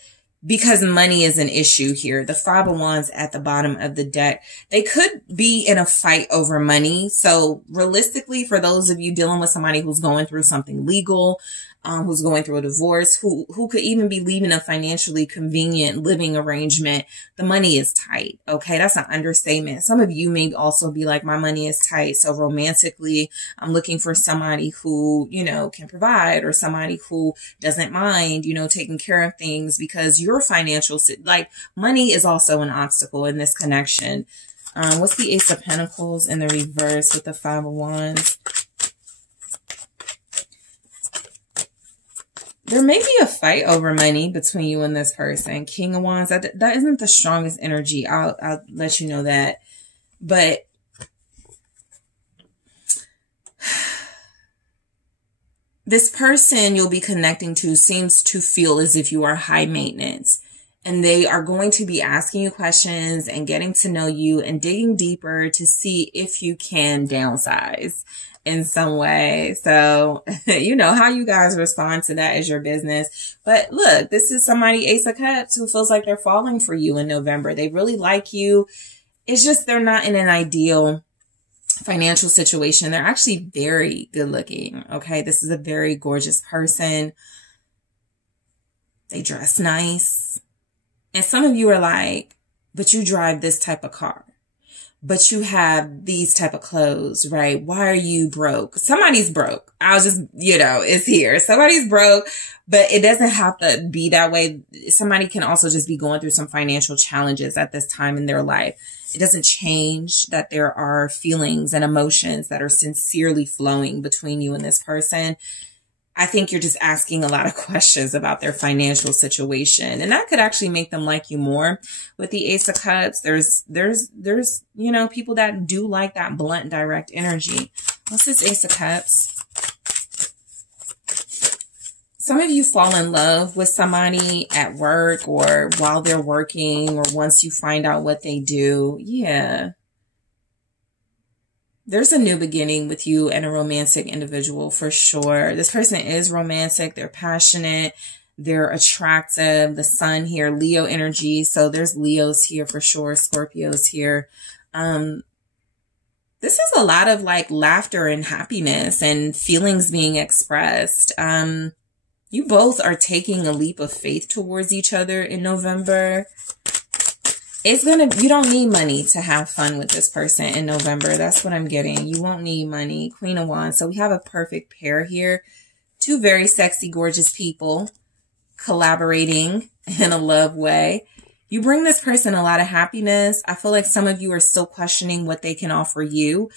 because money is an issue here. The Five of Wands at the bottom of the deck, they could be in a fight over money. So realistically, for those of you dealing with somebody who's going through something legal, who's going through a divorce, who could even be leaving a financially convenient living arrangement, the money is tight. Okay. That's an understatement. Some of you may also be like, my money is tight. So romantically, I'm looking for somebody who, you know, can provide, or somebody who doesn't mind, you know, taking care of things, because your financial, like money is also an obstacle in this connection. What's the Ace of Pentacles in the reverse with the Five of Wands? There may be a fight over money between you and this person. King of Wands, that isn't the strongest energy. I'll let you know that. But this person you'll be connecting to seems to feel as if you are high maintenance. And they are going to be asking you questions and getting to know you and digging deeper to see if you can downsize in some way. So, you know, how you guys respond to that is your business. But look, this is somebody, Ace of Cups, who feels like they're falling for you in November. They really like you. It's just they're not in an ideal financial situation. They're actually very good looking. Okay. This is a very gorgeous person. They dress nice. And some of you are like, but you drive this type of car, but you have these type of clothes, right? Why are you broke? Somebody's broke. I'll just, you know, it's here. Somebody's broke, but it doesn't have to be that way. Somebody can also just be going through some financial challenges at this time in their life. It doesn't change that there are feelings and emotions that are sincerely flowing between you and this person. I think you're just asking a lot of questions about their financial situation, and that could actually make them like you more. With the Ace of Cups, there's, you know, people that do like that blunt, direct energy. What's this Ace of Cups? Some of you fall in love with somebody at work or while they're working or once you find out what they do. Yeah. There's a new beginning with you and a romantic individual for sure. This person is romantic. They're passionate. They're attractive. The sun here, Leo energy. So there's Leos here for sure. Scorpios here. This is a lot of like laughter and happiness and feelings being expressed. You both are taking a leap of faith towards each other in November. You don't need money to have fun with this person in November. That's what I'm getting. You won't need money. Queen of Wands. So we have a perfect pair here. Two very sexy, gorgeous people collaborating in a love way. You bring this person a lot of happiness. I feel like some of you are still questioning what they can offer you.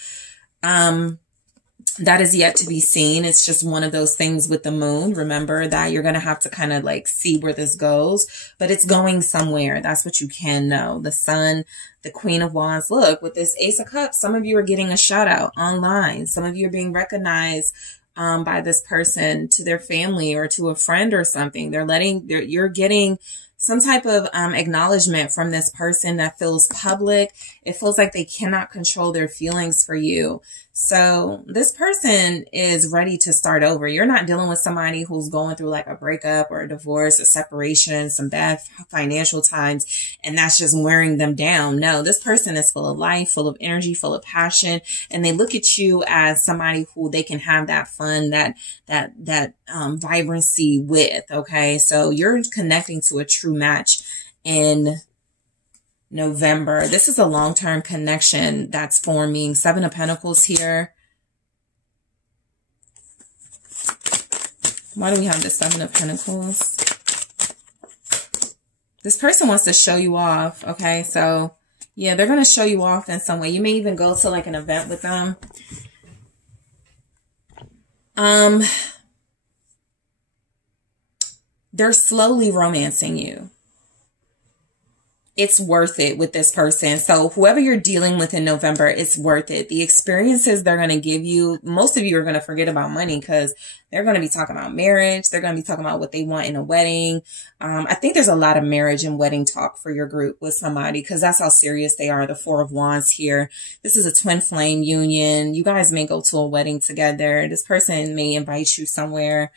That is yet to be seen. It's just one of those things with the moon. Remember that you're going to have to kind of like see where this goes, but it's going somewhere. That's what you can know. The sun, the Queen of Wands. Look, with this Ace of Cups, some of you are getting a shout out online. Some of you are being recognized by this person to their family or to a friend or something. You're getting some type of acknowledgement from this person that feels public. It feels like they cannot control their feelings for you. So this person is ready to start over. You're not dealing with somebody who's going through like a breakup or a divorce, a separation, some bad financial times, and that's just wearing them down. No, this person is full of life, full of energy, full of passion, and they look at you as somebody who they can have that fun, that vibrancy with. Okay, so you're connecting to a true match in November. This is a long-term connection that's forming. Seven of Pentacles here. Why do we have the Seven of Pentacles? This person wants to show you off. Okay, so yeah, they're going to show you off in some way. You may even go to like an event with them. They're slowly romancing you. It's worth it with this person. So whoever you're dealing with in November, it's worth it. The experiences they're going to give you, most of you are going to forget about money because they're going to be talking about marriage. They're going to be talking about what they want in a wedding. I think there's a lot of marriage and wedding talk for your group with somebody because that's how serious they are. The Four of Wands here. This is a twin flame union. You guys may go to a wedding together. This person may invite you somewhere.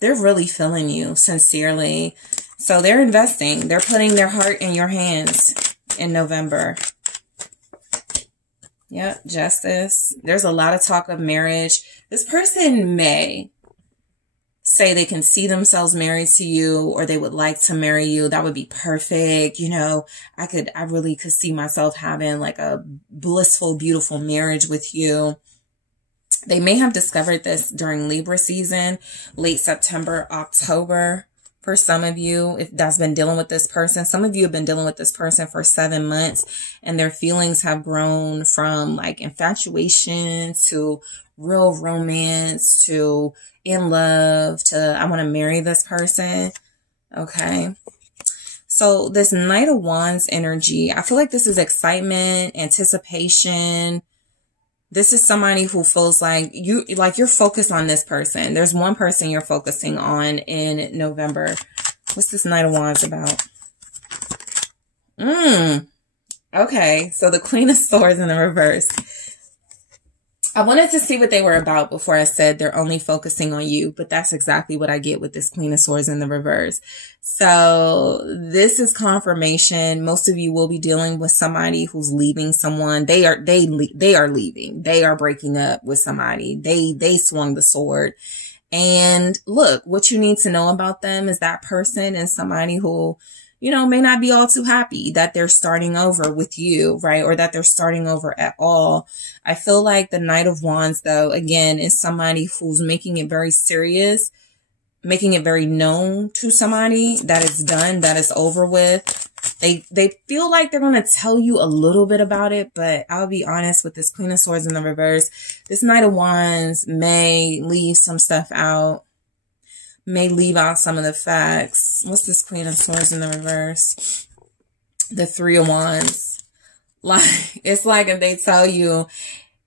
They're really feeling you sincerely. So they're investing. They're putting their heart in your hands in November. Yep, Justice. There's a lot of talk of marriage. This person may say they can see themselves married to you or they would like to marry you. That would be perfect. You know, I really could see myself having like a blissful, beautiful marriage with you. They may have discovered this during Libra season, late September, October. For some of you, if that's been dealing with this person, some of you have been dealing with this person for 7 months and their feelings have grown from like infatuation to real romance to in love to I want to marry this person. Okay. So this Knight of Wands energy, I feel like this is excitement, anticipation, This is somebody who feels like you're focused on this person. There's one person you're focusing on in November. What's this Knight of Wands about? Okay, so the Queen of Swords in the reverse. I wanted to see what they were about before I said they're only focusing on you, but that's exactly what I get with this Queen of Swords in the reverse. So this is confirmation. Most of you will be dealing with somebody who's leaving someone. They are leaving. They are breaking up with somebody. They swung the sword. And look, what you need to know about them is that person is somebody who, you know, may not be all too happy that they're starting over with you, right? Or that they're starting over at all. I feel like the Knight of Wands, though, again, is somebody who's making it very serious, making it very known to somebody that it's done, that it's over with. They feel like they're going to tell you a little bit about it, but I'll be honest with this Queen of Swords in the reverse. This Knight of Wands may leave some stuff out. May leave out some of the facts. What's this Queen of Swords in the reverse? The Three of Wands. Like, it's like if they tell you,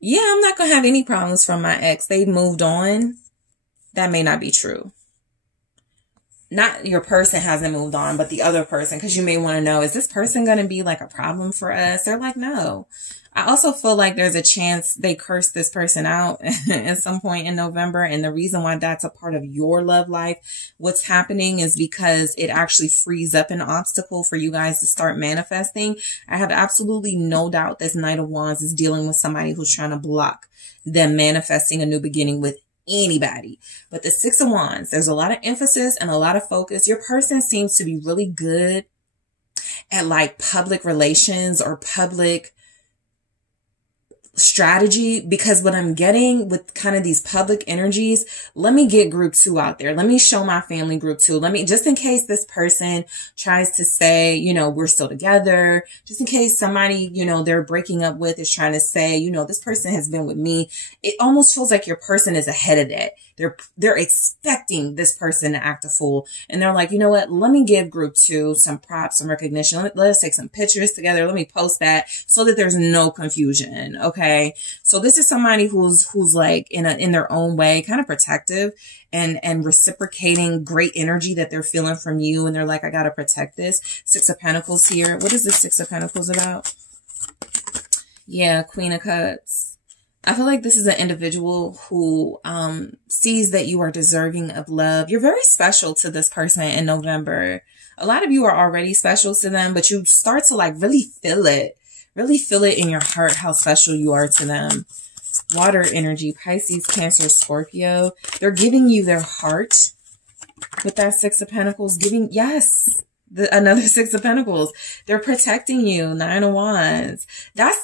yeah, I'm not going to have any problems from my ex. They moved on. That may not be true. Not your person hasn't moved on, but the other person, because you may want to know, is this person going to be like a problem for us? They're like, no. I also feel like there's a chance they curse this person out at some point in November. And the reason why that's a part of your love life, what's happening is because it actually frees up an obstacle for you guys to start manifesting. I have absolutely no doubt this Knight of Wands is dealing with somebody who's trying to block them manifesting a new beginning with anybody. But the Six of Wands, there's a lot of emphasis and a lot of focus. Your person seems to be really good at like public relations or public strategy, because what I'm getting with kind of these public energies, let me get group 2 out there. Let me show my family group 2. Let me, just in case this person tries to say, you know, we're still together, just in case somebody, you know, they're breaking up with is trying to say, you know, this person has been with me. It almost feels like your person is ahead of that. They're expecting this person to act a fool. And they're like, you know what? Let me give group 2 some props, some recognition. Let us take some pictures together. Let me post that so that there's no confusion. Okay. So this is somebody who's like in their own way, kind of protective and reciprocating great energy that they're feeling from you. And they're like, I got to protect this. Six of Pentacles here. What is the Six of Pentacles about? Yeah. Queen of Cups. I feel like this is an individual who sees that you are deserving of love. You're very special to this person in November. A lot of you are already special to them, but you start to like really feel it in your heart how special you are to them. Water energy, Pisces, Cancer, Scorpio. They're giving you their heart with that Six of Pentacles. Yes. Another Six of Pentacles. They're protecting you. Nine of Wands. That's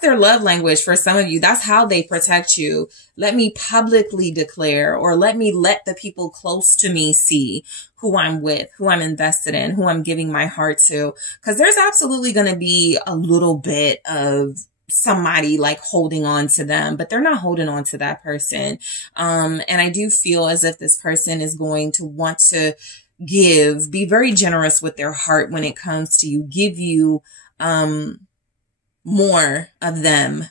their love language for some of you. That's how they protect you. Let me publicly declare, or let the people close to me see who I'm with, who I'm invested in, who I'm giving my heart to. Because there's absolutely going to be a little bit of somebody like holding on to them, but they're not holding on to that person. And I do feel as if this person is going to want to be very generous with their heart when it comes to you, give you more of them.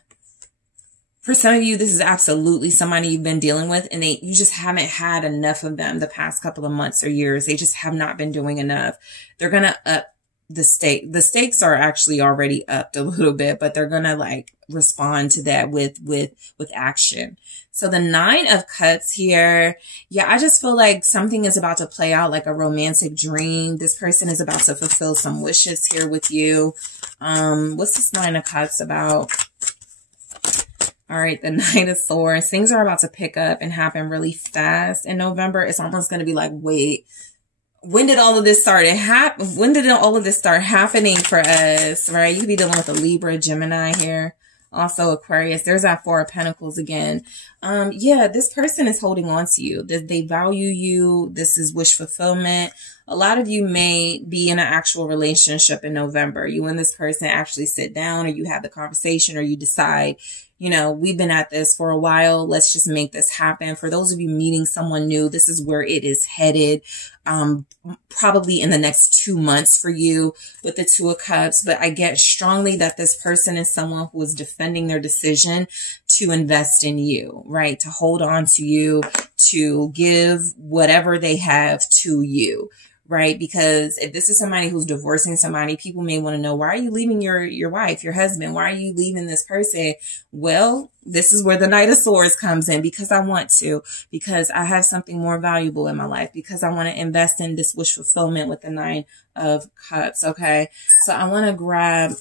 For some of you, this is absolutely somebody you've been dealing with, and you just haven't had enough of them the past couple of months or years. They just have not been doing enough. They're going to up the stake. The stakes are actually already upped a little bit, but they're going to like respond to that with action. So the Nine of Cups here. Yeah, I just feel like something is about to play out like a romantic dream. This person is about to fulfill some wishes here with you. What's this Nine of Cups about? All right, the Knight of Swords. Things are about to pick up and happen really fast in November. It's almost going to be like, wait, when did all of this start? When did all of this start happening for us, right? You could be dealing with a Libra, Gemini here. Also Aquarius. There's that Four of Pentacles again. Yeah, this person is holding on to you. They value you. This is wish fulfillment. A lot of you may be in an actual relationship in November. You and this person actually sit down, or you have the conversation, or you decide, you know, we've been at this for a while. Let's just make this happen. For those of you meeting someone new, this is where it is headed. Probably in the next 2 months for you with the Two of Cups. But I get strongly that this person is someone who is defending their decision to invest in you, right? To hold on to you, to give whatever they have to you. Right? Because if this is somebody who's divorcing somebody, people may want to know, why are you leaving your wife, your husband? Why are you leaving this person? Well, this is where the Knight of Swords comes in, because I want to, because I have something more valuable in my life, because I want to invest in this wish fulfillment with the Nine of Cups. Okay. So I want to grab,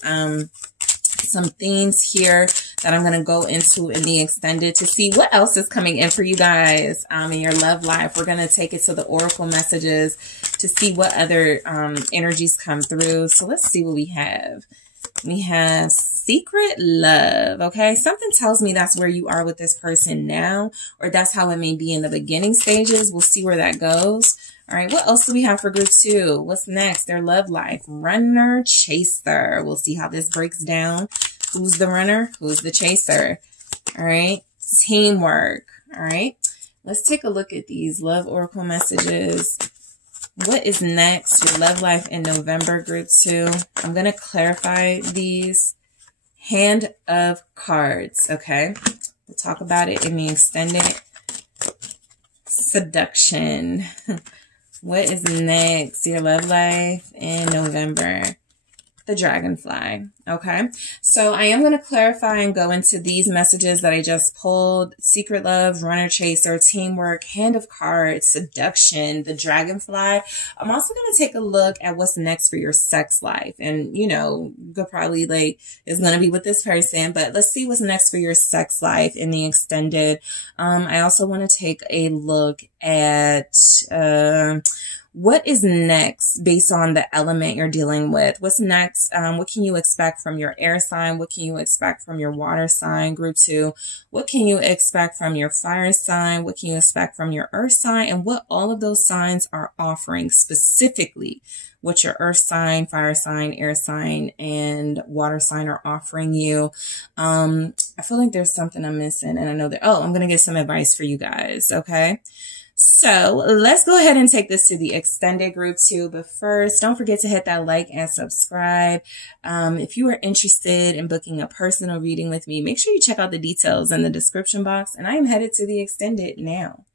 some themes here that I'm going to go into in the extended to see what else is coming in for you guys in your love life. We're going to take it to the oracle messages to see what other energies come through. So let's see what we have. We have secret love. Okay. Something tells me that's where you are with this person now, or that's how it may be in the beginning stages. We'll see where that goes. All right. What else do we have for group 2? What's next? Their love life. Runner, chaser. We'll see how this breaks down. Who's the runner? Who's the chaser? All right. Teamwork. All right. Let's take a look at these love oracle messages. What is next? Your love life in November, group 2. I'm going to clarify these. Hand of cards. Okay. We'll talk about it in the extended. Seduction. What is next? Your love life in November. The dragonfly. Okay. So I am going to clarify and go into these messages that I just pulled. Secret love, runner chaser, teamwork, hand of cards, seduction, the dragonfly. I'm also going to take a look at what's next for your sex life. And, you know, you could probably like, it's going to be with this person, but let's see what's next for your sex life in the extended. I also want to take a look at, what is next based on the element you're dealing with? What's next? What can you expect from your air sign? What can you expect from your water sign, group 2? What can you expect from your fire sign? What can you expect from your earth sign? And what all of those signs are offering specifically, what your earth sign, fire sign, air sign, and water sign are offering you. I feel like there's something I'm missing, and I know that, I'm going to get some advice for you guys. Okay. So let's go ahead and take this to the extended group 2. But first, don't forget to hit that like and subscribe. If you are interested in booking a personal reading with me, make sure you check out the details in the description box. And I am headed to the extended now.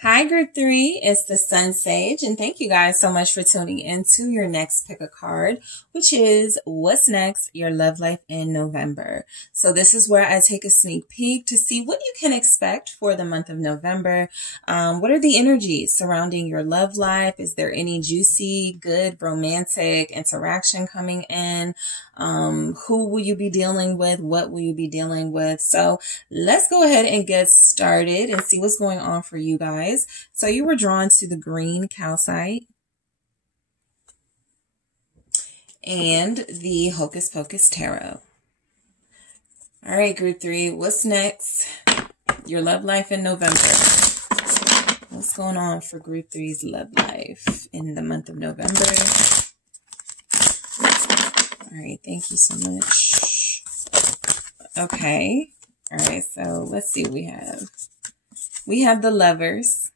Hi, group 3. It's the SunSage, and thank you guys so much for tuning into your next pick a card, which is what's next, your love life in November. So this is where I take a sneak peek to see what you can expect for the month of November. What are the energies surrounding your love life? Is there any juicy, good, romantic interaction coming in? Who will you be dealing with? What will you be dealing with? So let's go ahead and get started and see what's going on for you guys. So you were drawn to the green calcite and the Hocus Pocus Tarot. All right, group 3, what's next? Your love life in November. What's going on for group 3's love life in the month of November? All right, thank you so much. Okay. All right, so let's see what we have. We have the Lovers,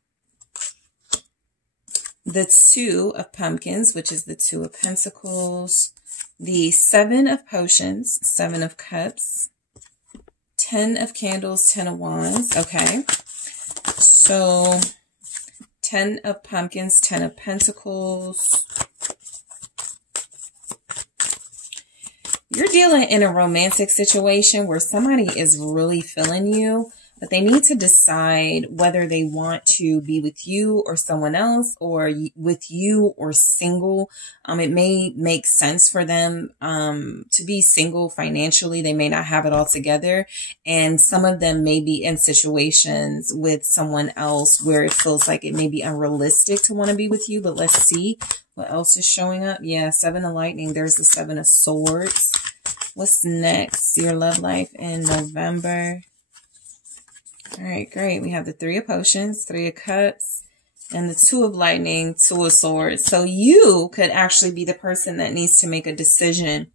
the Two of Pumpkins, which is the Two of Pentacles, the Seven of Potions, Seven of Cups, 10 of Candles, 10 of Wands. Okay. So 10 of Pumpkins, 10 of Pentacles. You're dealing in a romantic situation where somebody is really feeling you, but they need to decide whether they want to be with you or someone else, or with you or single. It may make sense for them to be single financially. They may not have it all together. And some of them may be in situations with someone else where it feels like it may be unrealistic to want to be with you. But let's see what else is showing up. Yeah, 7 of Lightning. There's the 7 of Swords. What's next? Your love life in November. All right, great. We have the 3 of Potions, 3 of Cups, and the 2 of Lightning, 2 of Swords. So you could actually be the person that needs to make a decision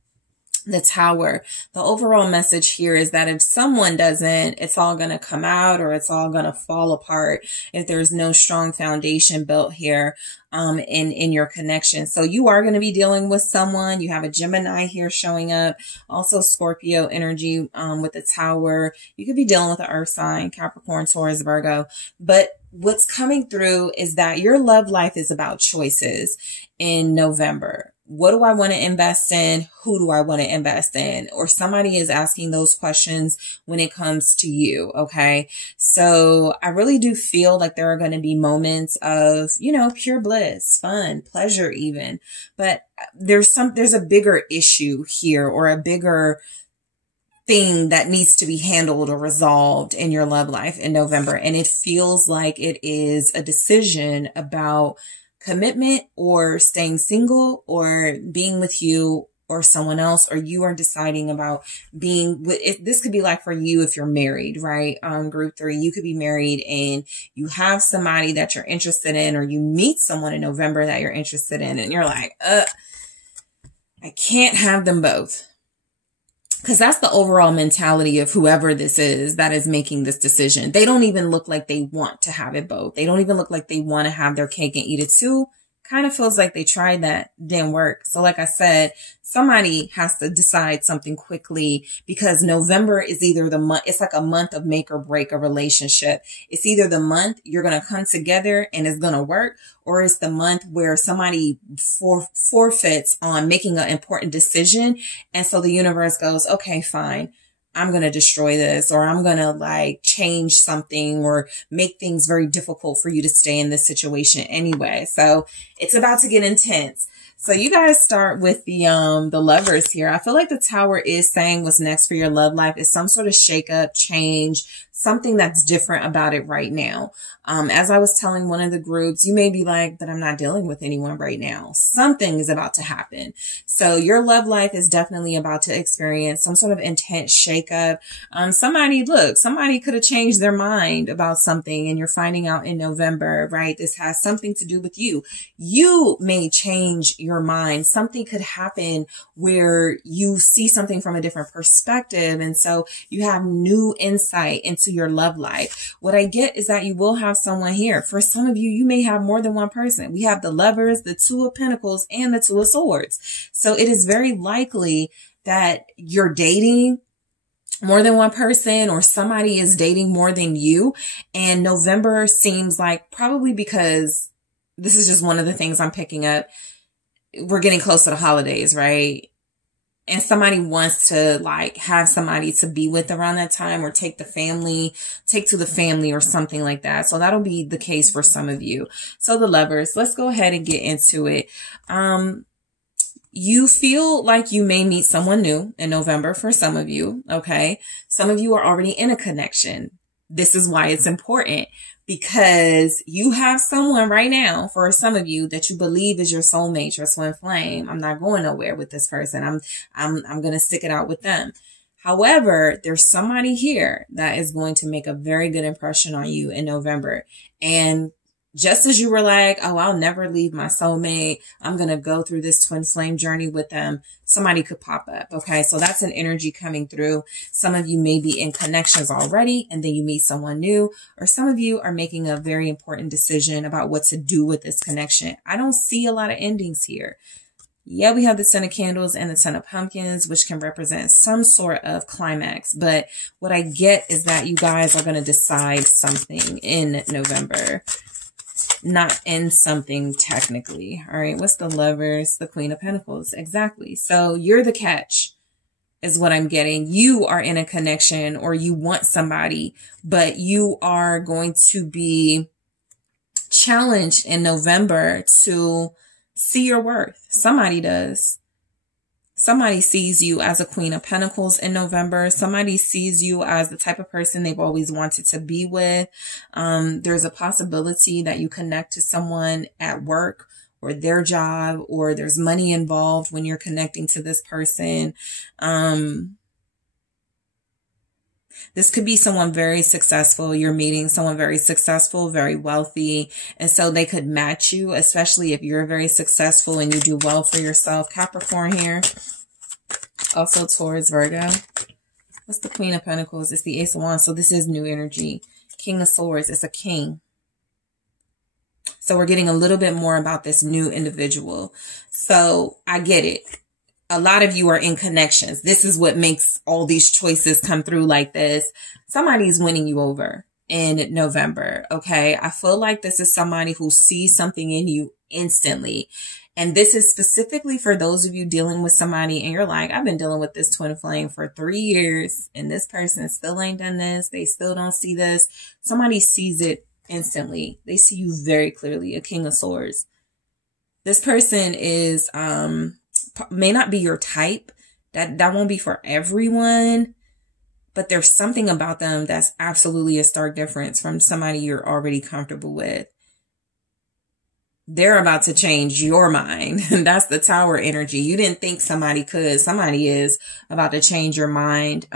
the Tower. The overall message here is that if someone doesn't, it's all going to come out, or it's all going to fall apart if there's no strong foundation built here in your connection. So you are going to be dealing with someone. You have a Gemini here showing up, also Scorpio energy with the Tower. You could be dealing with an earth sign, Capricorn, Taurus, Virgo. But what's coming through is that your love life is about choices in November. What do I want to invest in? Who do I want to invest in? Or somebody is asking those questions when it comes to you. Okay. So I really do feel like there are going to be moments of, you know, pure bliss, fun, pleasure even. But there's a bigger issue here, or a bigger thing that needs to be handled or resolved in your love life in November. And it feels like it is a decision about commitment, or staying single, or being with you or someone else, or you are deciding about being with, this could be like for you if you're married, right? Group 3, you could be married and you have somebody that you're interested in, or you meet someone in November that you're interested in, and you're like, I can't have them both. Because that's the overall mentality of whoever this is that is making this decision. They don't even look like they want to have it both. They don't even look like they want to have their cake and eat it too. Kind of feels like they tried that, didn't work. So like I said, somebody has to decide something quickly, because November is either the month, it's like a month of make or break a relationship. It's either the month you're going to come together and it's going to work, or it's the month where somebody forfeits on making an important decision. And so the universe goes, okay, fine. I'm going to destroy this, or I'm going to like change something, or make things very difficult for you to stay in this situation anyway. So it's about to get intense. So you guys start with the Lovers here. I feel like the Tower is saying what's next for your love life is some sort of shakeup, change, something that's different about it right now. As I was telling one of the groups, you may be like, but I'm not dealing with anyone right now. Something is about to happen. So your love life is definitely about to experience some sort of intense shakeup. Somebody could have changed their mind about something, and you're finding out in November, right? This has something to do with you. You may change your mind. Something could happen where you see something from a different perspective. And so you have new insight into your love life. What I get is that you will have someone here. For some of you, you may have more than one person. We have the Lovers, the Two of Pentacles, and the Two of Swords. So it is very likely that you're dating more than one person, or somebody is dating more than you. And November seems like, probably because this is just one of the things I'm picking up, we're getting close to the holidays, right? And somebody wants to like have somebody to be with around that time, or take to the family or something like that. So that'll be the case for some of you. So the Lovers, let's go ahead and get into it. You feel like you may meet someone new in November for some of you. Okay. Some of you are already in a connection. This is why it's important, because you have someone right now, for some of you, that you believe is your soulmate, your twin flame. I'm not going nowhere with this person. I'm going to stick it out with them. However, there's somebody here that is going to make a very good impression on you in November. And just as you were like, oh, I'll never leave my soulmate, I'm going to go through this twin flame journey with them, somebody could pop up. Okay. So that's an energy coming through. Some of you may be in connections already, and then you meet someone new, or some of you are making a very important decision about what to do with this connection. I don't see a lot of endings here. Yeah, we have the Ten of Candles and the Ten of Pumpkins, which can represent some sort of climax. But what I get is that you guys are going to decide something in November. Not in something technically. All right. What's the Lovers? The Queen of Pentacles. Exactly. So you're the catch is what I'm getting. You are in a connection, or you want somebody, but you are going to be challenged in November to see your worth. Somebody does. Somebody sees you as a Queen of Pentacles in November. Somebody sees you as the type of person they've always wanted to be with. There's a possibility that you connect to someone at work or their job, or there's money involved when you're connecting to this person. This could be someone very successful. You're meeting someone very successful, very wealthy. And so they could match you, especially if you're very successful and you do well for yourself. Capricorn here. Also Taurus, Virgo. What's the Queen of Pentacles? It's the Ace of Wands. So this is new energy. King of Swords. It's a king. So we're getting a little bit more about this new individual. So I get it. A lot of you are in connections. This is what makes all these choices come through like this. Somebody's winning you over in November. Okay. I feel like this is somebody who sees something in you instantly. And this is specifically for those of you dealing with somebody and you're like, I've been dealing with this twin flame for 3 years and this person still ain't done this. They still don't see this. Somebody sees it instantly. They see you very clearly. A King of Swords. This person is, may not be your type. That won't be for everyone, but there's something about them that's absolutely a stark difference from somebody you're already comfortable with. They're about to change your mind. That's the Tower energy. You didn't think somebody could. Somebody is about to change your mind.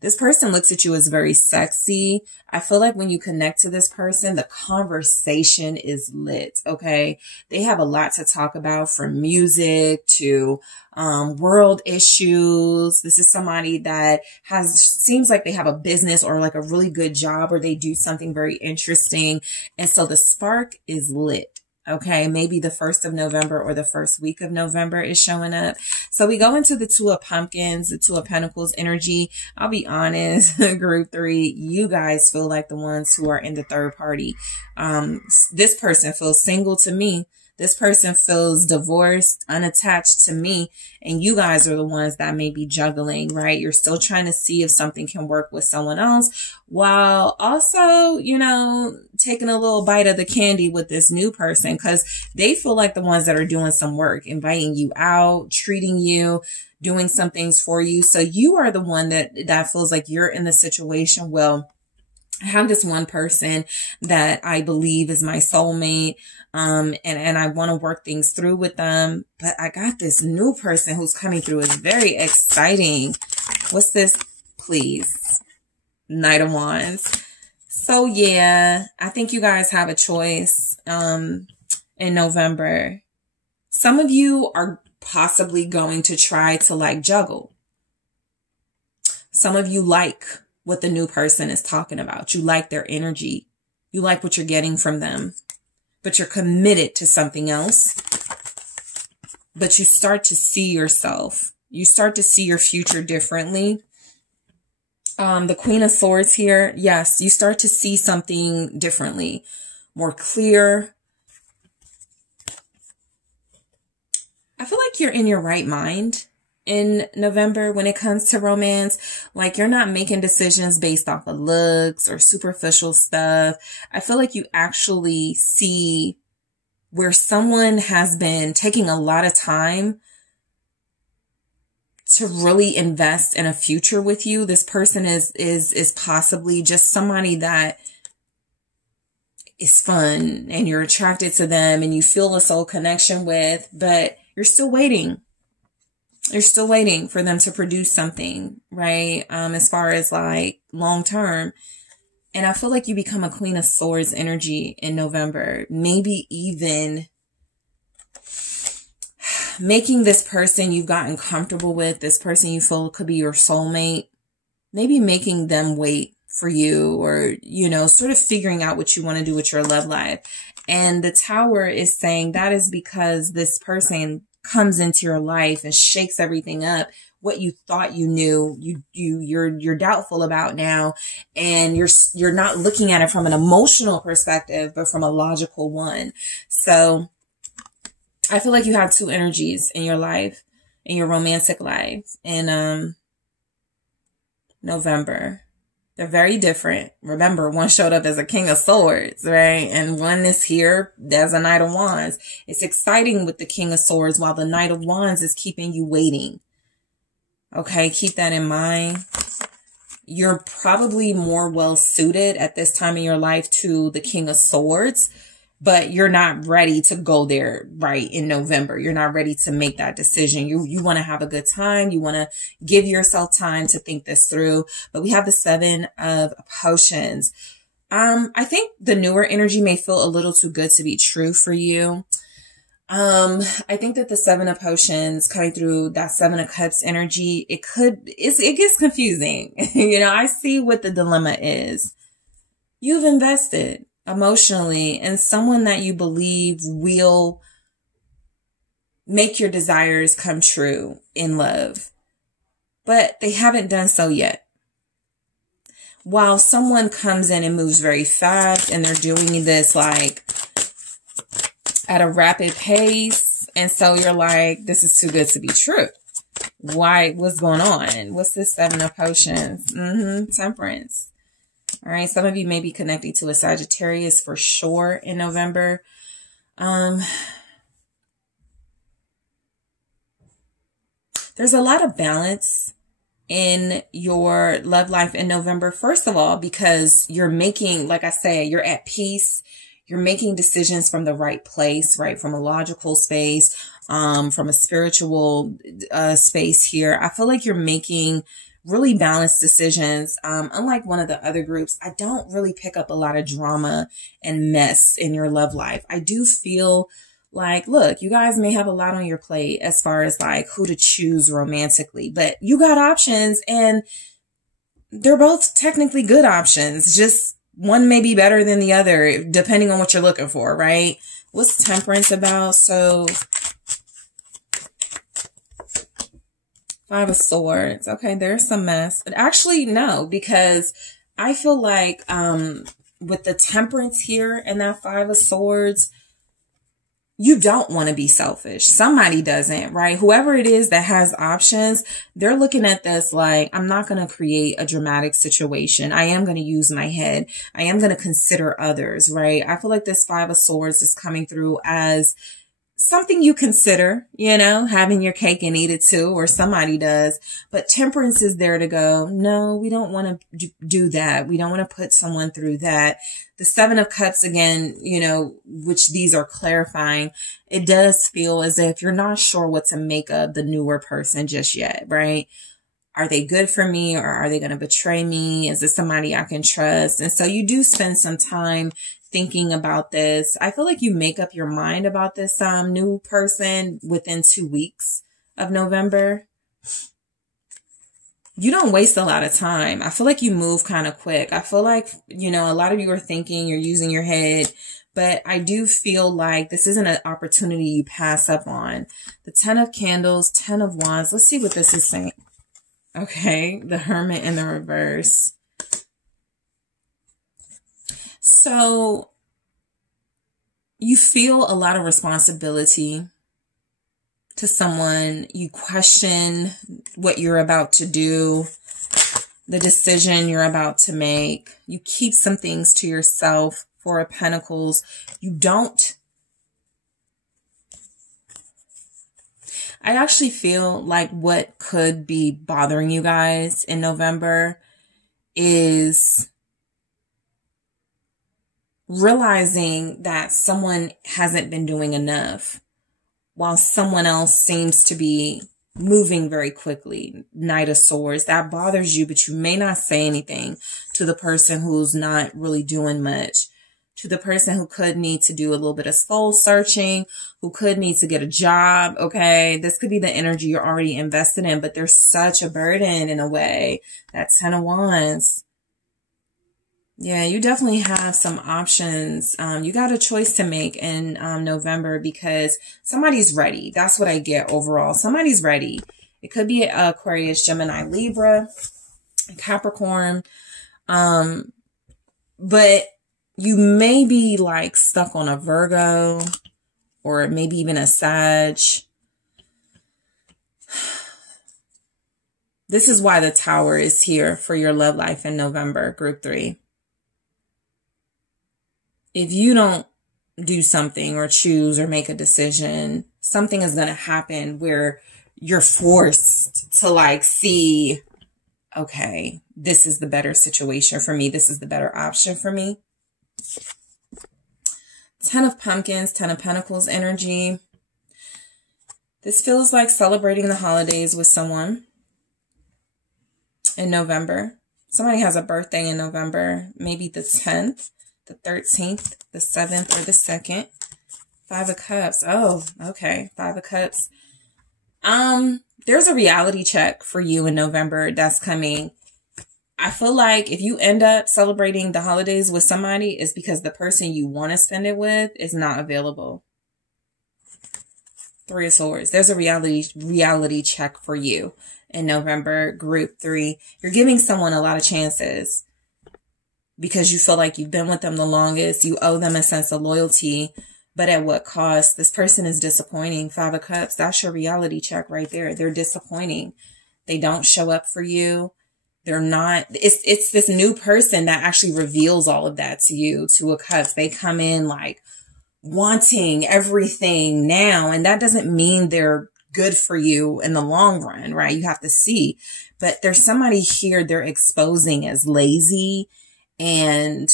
This person looks at you as very sexy. I feel like when you connect to this person, the conversation is lit. Okay. They have a lot to talk about, from music to world issues. This is somebody that seems like they have a business or like a really good job, or they do something very interesting. And so the spark is lit. Okay, maybe the 1st of November or the first week of November is showing up. So we go into the Two of Pumpkins, the Two of Pentacles energy. I'll be honest, group 3, you guys feel like the ones who are in the third party. This person feels single to me. This person feels divorced, unattached to me. And you guys are the ones that may be juggling, right? You're still trying to see if something can work with someone else, while also, you know, taking a little bite of the candy with this new person, because they feel like the ones that are doing some work, inviting you out, treating you, doing some things for you. So you are the one that feels like you're in the situation. Well, I have this one person that I believe is my soulmate. And I want to work things through with them, but I got this new person who's coming through. It's very exciting. What's this? Please. Knight of Wands. So yeah, I think you guys have a choice, in November. Some of you are possibly going to try to like juggle. Some of you like what the new person is talking about. You like their energy. You like what you're getting from them. But you're committed to something else. But you start to see yourself. You start to see your future differently. The Queen of Swords here. Yes, you start to see something differently. More clear. I feel like you're in your right mind in November when it comes to romance. Like, you're not making decisions based off of looks or superficial stuff. I feel like you actually see where someone has been taking a lot of time to really invest in a future with you. This person is possibly just somebody that is fun and you're attracted to them and you feel a soul connection with, but you're still waiting. You're still waiting for them to produce something, right? As far as like long term. And I feel like you become a Queen of Swords energy in November. Maybe even making this person you've gotten comfortable with, this person you feel could be your soulmate, maybe making them wait for you, or, you know, sort of figuring out what you want to do with your love life. And the Tower is saying that is because this person comes into your life and shakes everything up. What you thought you knew, you're doubtful about now, and you're not looking at it from an emotional perspective, but from a logical one. So I feel like you have two energies in your life, in your romantic life, in November. They're very different. Remember, one showed up as a King of Swords, right? And one is here as a Knight of Wands. It's exciting with the King of Swords, while the Knight of Wands is keeping you waiting. Okay, keep that in mind. You're probably more well suited at this time in your life to the King of Swords, but you're not ready to go there right in November. You're not ready to make that decision. You want to have a good time. You want to give yourself time to think this through. But we have the Seven of Potions. I think the newer energy may feel a little too good to be true for you. I think that the Seven of Potions coming through that Seven of Cups energy, it gets confusing. You know, I see what the dilemma is. You've invested emotionally in someone that you believe will make your desires come true in love, but they haven't done so yet. While someone comes in and moves very fast and they're doing this like at a rapid pace. And so you're like, this is too good to be true. Why? What's going on? What's this Seven of Potions? Temperance. All right. Some of you may be connecting to a Sagittarius for sure in November. There's a lot of balance in your love life in November. First of all, because you're making, like I say, you're at peace. You're making decisions from the right place, right? From a logical space, from a spiritual space here. I feel like you're making really balanced decisions. Unlike one of the other groups, I don't really pick up a lot of drama and mess in your love life. I do feel like, look, you guys may have a lot on your plate as far as like who to choose romantically, but you got options and they're both technically good options. Just one may be better than the other, depending on what you're looking for, right? What's temperance about? So, Five of Swords. Okay, there's some mess. But actually, no, because I feel like with the temperance here and that Five of Swords, you don't want to be selfish. Somebody doesn't, right? Whoever it is that has options, they're looking at this like, I'm not going to create a dramatic situation. I am going to use my head. I am going to consider others, right? I feel like this Five of Swords is coming through as something you consider, you know, having your cake and eat it too, or somebody does. But temperance is there to go, no, we don't want to do that. We don't want to put someone through that. The Seven of Cups, again, you know, which these are clarifying, it does feel as if you're not sure what to make of the newer person just yet, right? Are they good for me or are they going to betray me? Is this somebody I can trust? And so you do spend some time thinking about this. I feel like you make up your mind about this new person within 2 weeks of November. You don't waste a lot of time. I feel like you move kind of quick. I feel like, you know, a lot of you are thinking, you're using your head, but I do feel like this isn't an opportunity you pass up on. The 10 of Candles, 10 of Wands. Let's see what this is saying. Okay, the Hermit in the reverse. So you feel a lot of responsibility to someone. You question what you're about to do, the decision you're about to make. You keep some things to yourself. Four of Pentacles. You don't. I actually feel like what could be bothering you guys in November is realizing that someone hasn't been doing enough while someone else seems to be moving very quickly. Knight of Swords. That bothers you, but you may not say anything to the person who's not really doing much. To the person who could need to do a little bit of soul searching, who could need to get a job, okay? This could be the energy you're already invested in, but there's such a burden in a way. That 10 of Wands. Yeah, you definitely have some options. You got a choice to make in November because somebody's ready. That's what I get overall. Somebody's ready. It could be Aquarius, Gemini, Libra, Capricorn. But you may be like stuck on a Virgo or maybe even a Sag. This is why the Tower is here for your love life in November, group 3. If you don't do something or choose or make a decision, something is going to happen where you're forced to like see, okay, this is the better situation for me. This is the better option for me. 10 of Pumpkins, 10 of Pentacles energy. This feels like celebrating the holidays with someone in November. Somebody has a birthday in November, maybe the 10th, the 13th, the 7th, or the 2nd. Five of Cups. Oh, okay. Five of Cups. There's a reality check for you in November that's coming. I feel like if you end up celebrating the holidays with somebody, it's because the person you want to spend it with is not available. Three of Swords. There's a reality check for you in November, group 3. You're giving someone a lot of chances because you feel like you've been with them the longest. You owe them a sense of loyalty, but at what cost? This person is disappointing. Five of Cups. That's your reality check right there. They're disappointing. They don't show up for you. They're not, it's this new person that actually reveals all of that to you. Two of Cups. They come in like wanting everything now. And that doesn't mean they're good for you in the long run, right? You have to see. But there's somebody here they're exposing as lazy and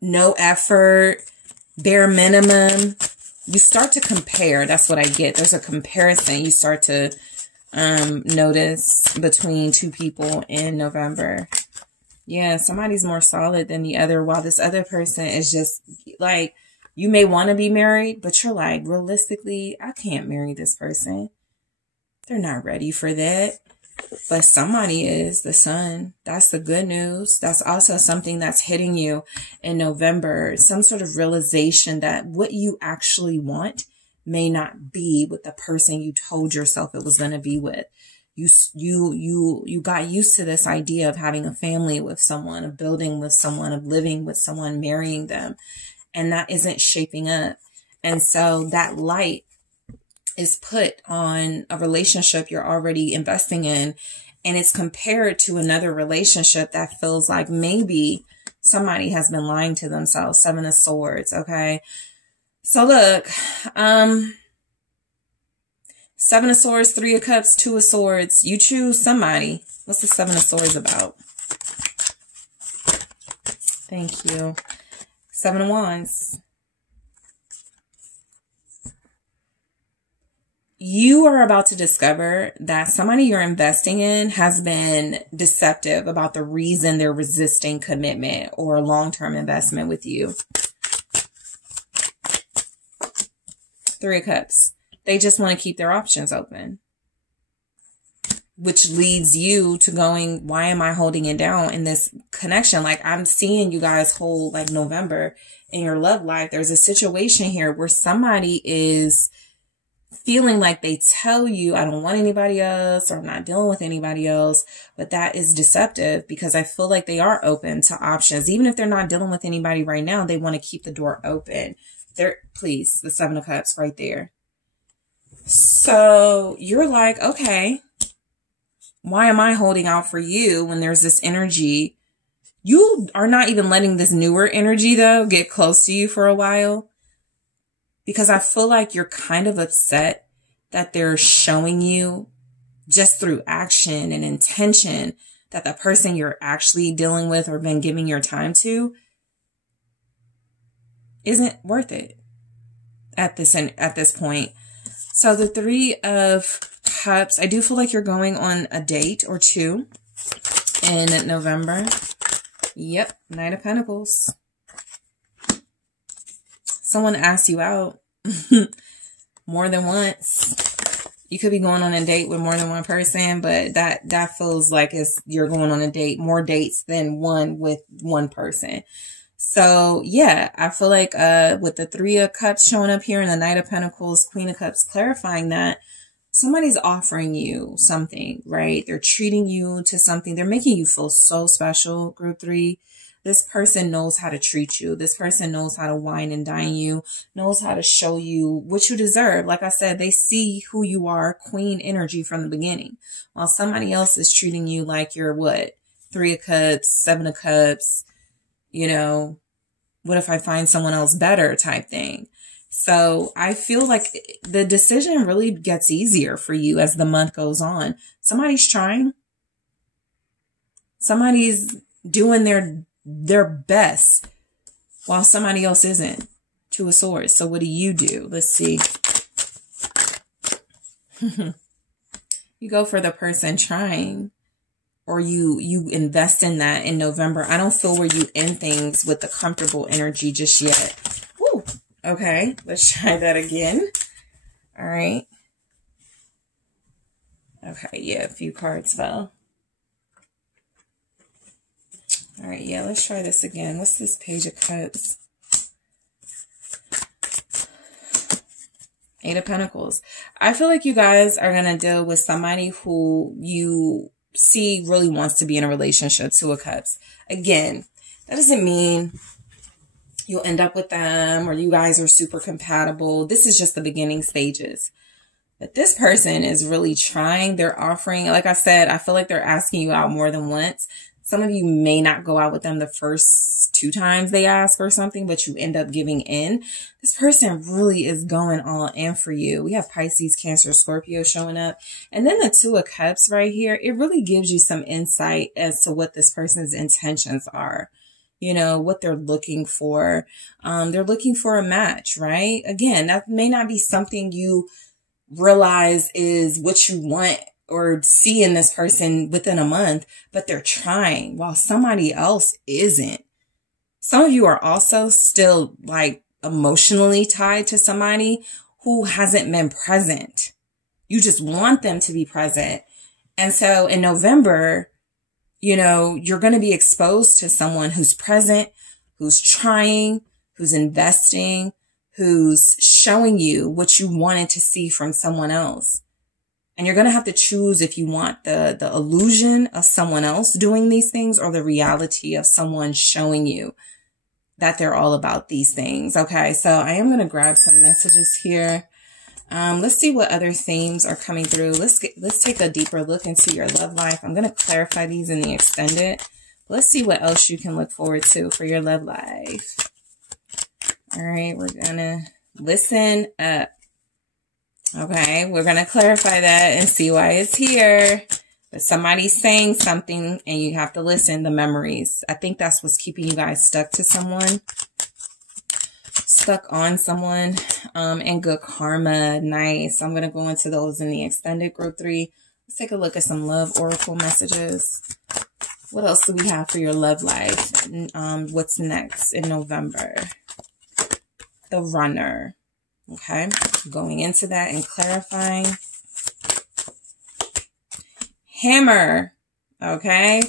no effort, bare minimum. You start to compare. That's what I get. There's a comparison. You start to notice between two people in November. Yeah, somebody's more solid than the other, while this other person is just like, you may want to be married, but you're like, realistically, I can't marry this person. They're not ready for that. But somebody is, the Sun. That's the good news. That's also something that's hitting you in November. Some sort of realization that what you actually want may not be with the person you told yourself it was going to be with. You got used to this idea of having a family with someone, of building with someone, of living with someone, marrying them. And that isn't shaping up. And so that light is put on a relationship you're already investing in. And it's compared to another relationship that feels like maybe somebody has been lying to themselves. Seven of Swords. Okay. So look, Seven of Swords, Three of Cups, Two of Swords. You choose somebody. What's the Seven of Swords about? Thank you. Seven of Wands. You are about to discover that somebody you're investing in has been deceptive about the reason they're resisting commitment or long-term investment with you. Three of Cups. They just want to keep their options open, which leads you to going, why am I holding it down in this connection? Like, I'm seeing you guys hold like November in your love life. There's a situation here where somebody is feeling like they tell you, I don't want anybody else, or I'm not dealing with anybody else. But that is deceptive, because I feel like they are open to options. Even if they're not dealing with anybody right now, they want to keep the door open. Please, the Seven of Cups right there. So you're like, okay, why am I holding out for you when there's this energy? You are not even letting this newer energy, though, get close to you for a while. Because I feel like you're kind of upset that they're showing you just through action and intention that the person you're actually dealing with or been giving your time to isn't worth it at this point. So the Three of Cups, I do feel like you're going on a date or two in November. Yep, Knight of Pentacles. Someone asks you out more than once. You could be going on a date with more than one person, but that feels like you're going on a date, more dates than one with one person. So yeah, I feel like with the Three of Cups showing up here and the Knight of Pentacles, Queen of Cups, clarifying that somebody's offering you something, right? They're treating you to something. They're making you feel so special, group 3. This person knows how to treat you. This person knows how to wine and dine you, knows how to show you what you deserve. Like I said, they see who you are, queen energy from the beginning, while somebody else is treating you like you're what? Three of Cups, Seven of Cups, you know, what if I find someone else better type thing. So I feel like the decision really gets easier for you as the month goes on. Somebody's trying. Somebody's doing their best while somebody else isn't. Two of Swords. So what do? Let's see. You go for the person trying, or you invest in that in November. I don't feel where you end things with the comfortable energy just yet. Woo. Okay, let's try that again. All right. Okay, yeah, a few cards fell. All right, yeah, let's try this again. What's this Page of Cups? Eight of Pentacles. I feel like you guys are going to deal with somebody who you see really wants to be in a relationship. Two of Cups. Again, that doesn't mean you'll end up with them or you guys are super compatible. This is just the beginning stages. But this person is really trying. They're offering, like I said, I feel like they're asking you out more than once. Some of you may not go out with them the first 2 times they ask or something, but you end up giving in. This person really is going all in for you. We have Pisces, Cancer, Scorpio showing up. And then the Two of Cups right here, it really gives you some insight as to what this person's intentions are. You know, what they're looking for. They're looking for a match, right? Again, that may not be something you realize is what you want or see in this person within a month, but they're trying while somebody else isn't. Some of you are also still like emotionally tied to somebody who hasn't been present. You just want them to be present. And so in November, you know, you're going to be exposed to someone who's present, who's trying, who's investing, who's showing you what you wanted to see from someone else. And you're going to have to choose if you want the illusion of someone else doing these things or the reality of someone showing you that they're all about these things. Okay, so I am going to grab some messages here. Let's see what other themes are coming through. Let's take a deeper look into your love life. I'm going to clarify these in the extended. Let's see what else you can look forward to for your love life. All right, we're going to listen up. Okay, we're going to clarify that and see why it's here. But somebody's saying something and you have to listen, the memories. I think that's what's keeping you guys stuck to someone. Stuck on someone. And good karma. Nice. I'm going to go into those in the extended group 3. Let's take a look at some love oracle messages. What else do we have for your love life? What's next in November? The Runner. Okay, going into that and clarifying. Hammer. Okay.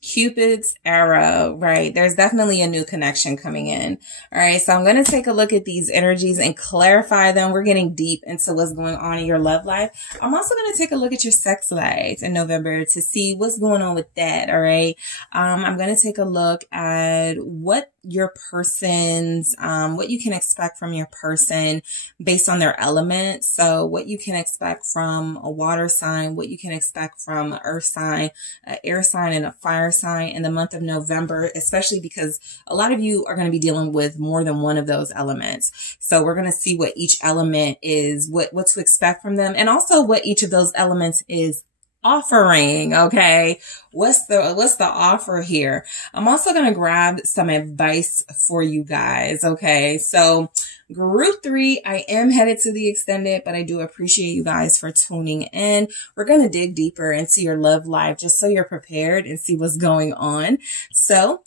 Cupid's arrow, right? There's definitely a new connection coming in. All right, so I'm going to take a look at these energies and clarify them. We're getting deep into what's going on in your love life. I'm also going to take a look at your sex life in November to see what's going on with that. All right, I'm going to take a look at what your person's, what you can expect from your person based on their element. So what you can expect from a water sign, what you can expect from an earth sign, an air sign, and a fire sign in the month of November, especially because a lot of you are going to be dealing with more than one of those elements. So we're going to see what each element is, what to expect from them, and also what each of those elements is offering. Okay, what's the offer here? I'm also going to grab some advice for you guys. Okay, so group 3, I am headed to the extended, but I do appreciate you guys for tuning in. We're going to dig deeper into your love life just so you're prepared and see what's going on. So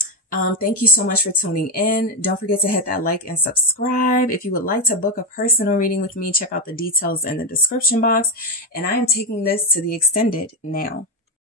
thank you so much for tuning in. Don't forget to hit that like and subscribe. If you would like to book a personal reading with me, check out the details in the description box. And I am taking this to the extended now.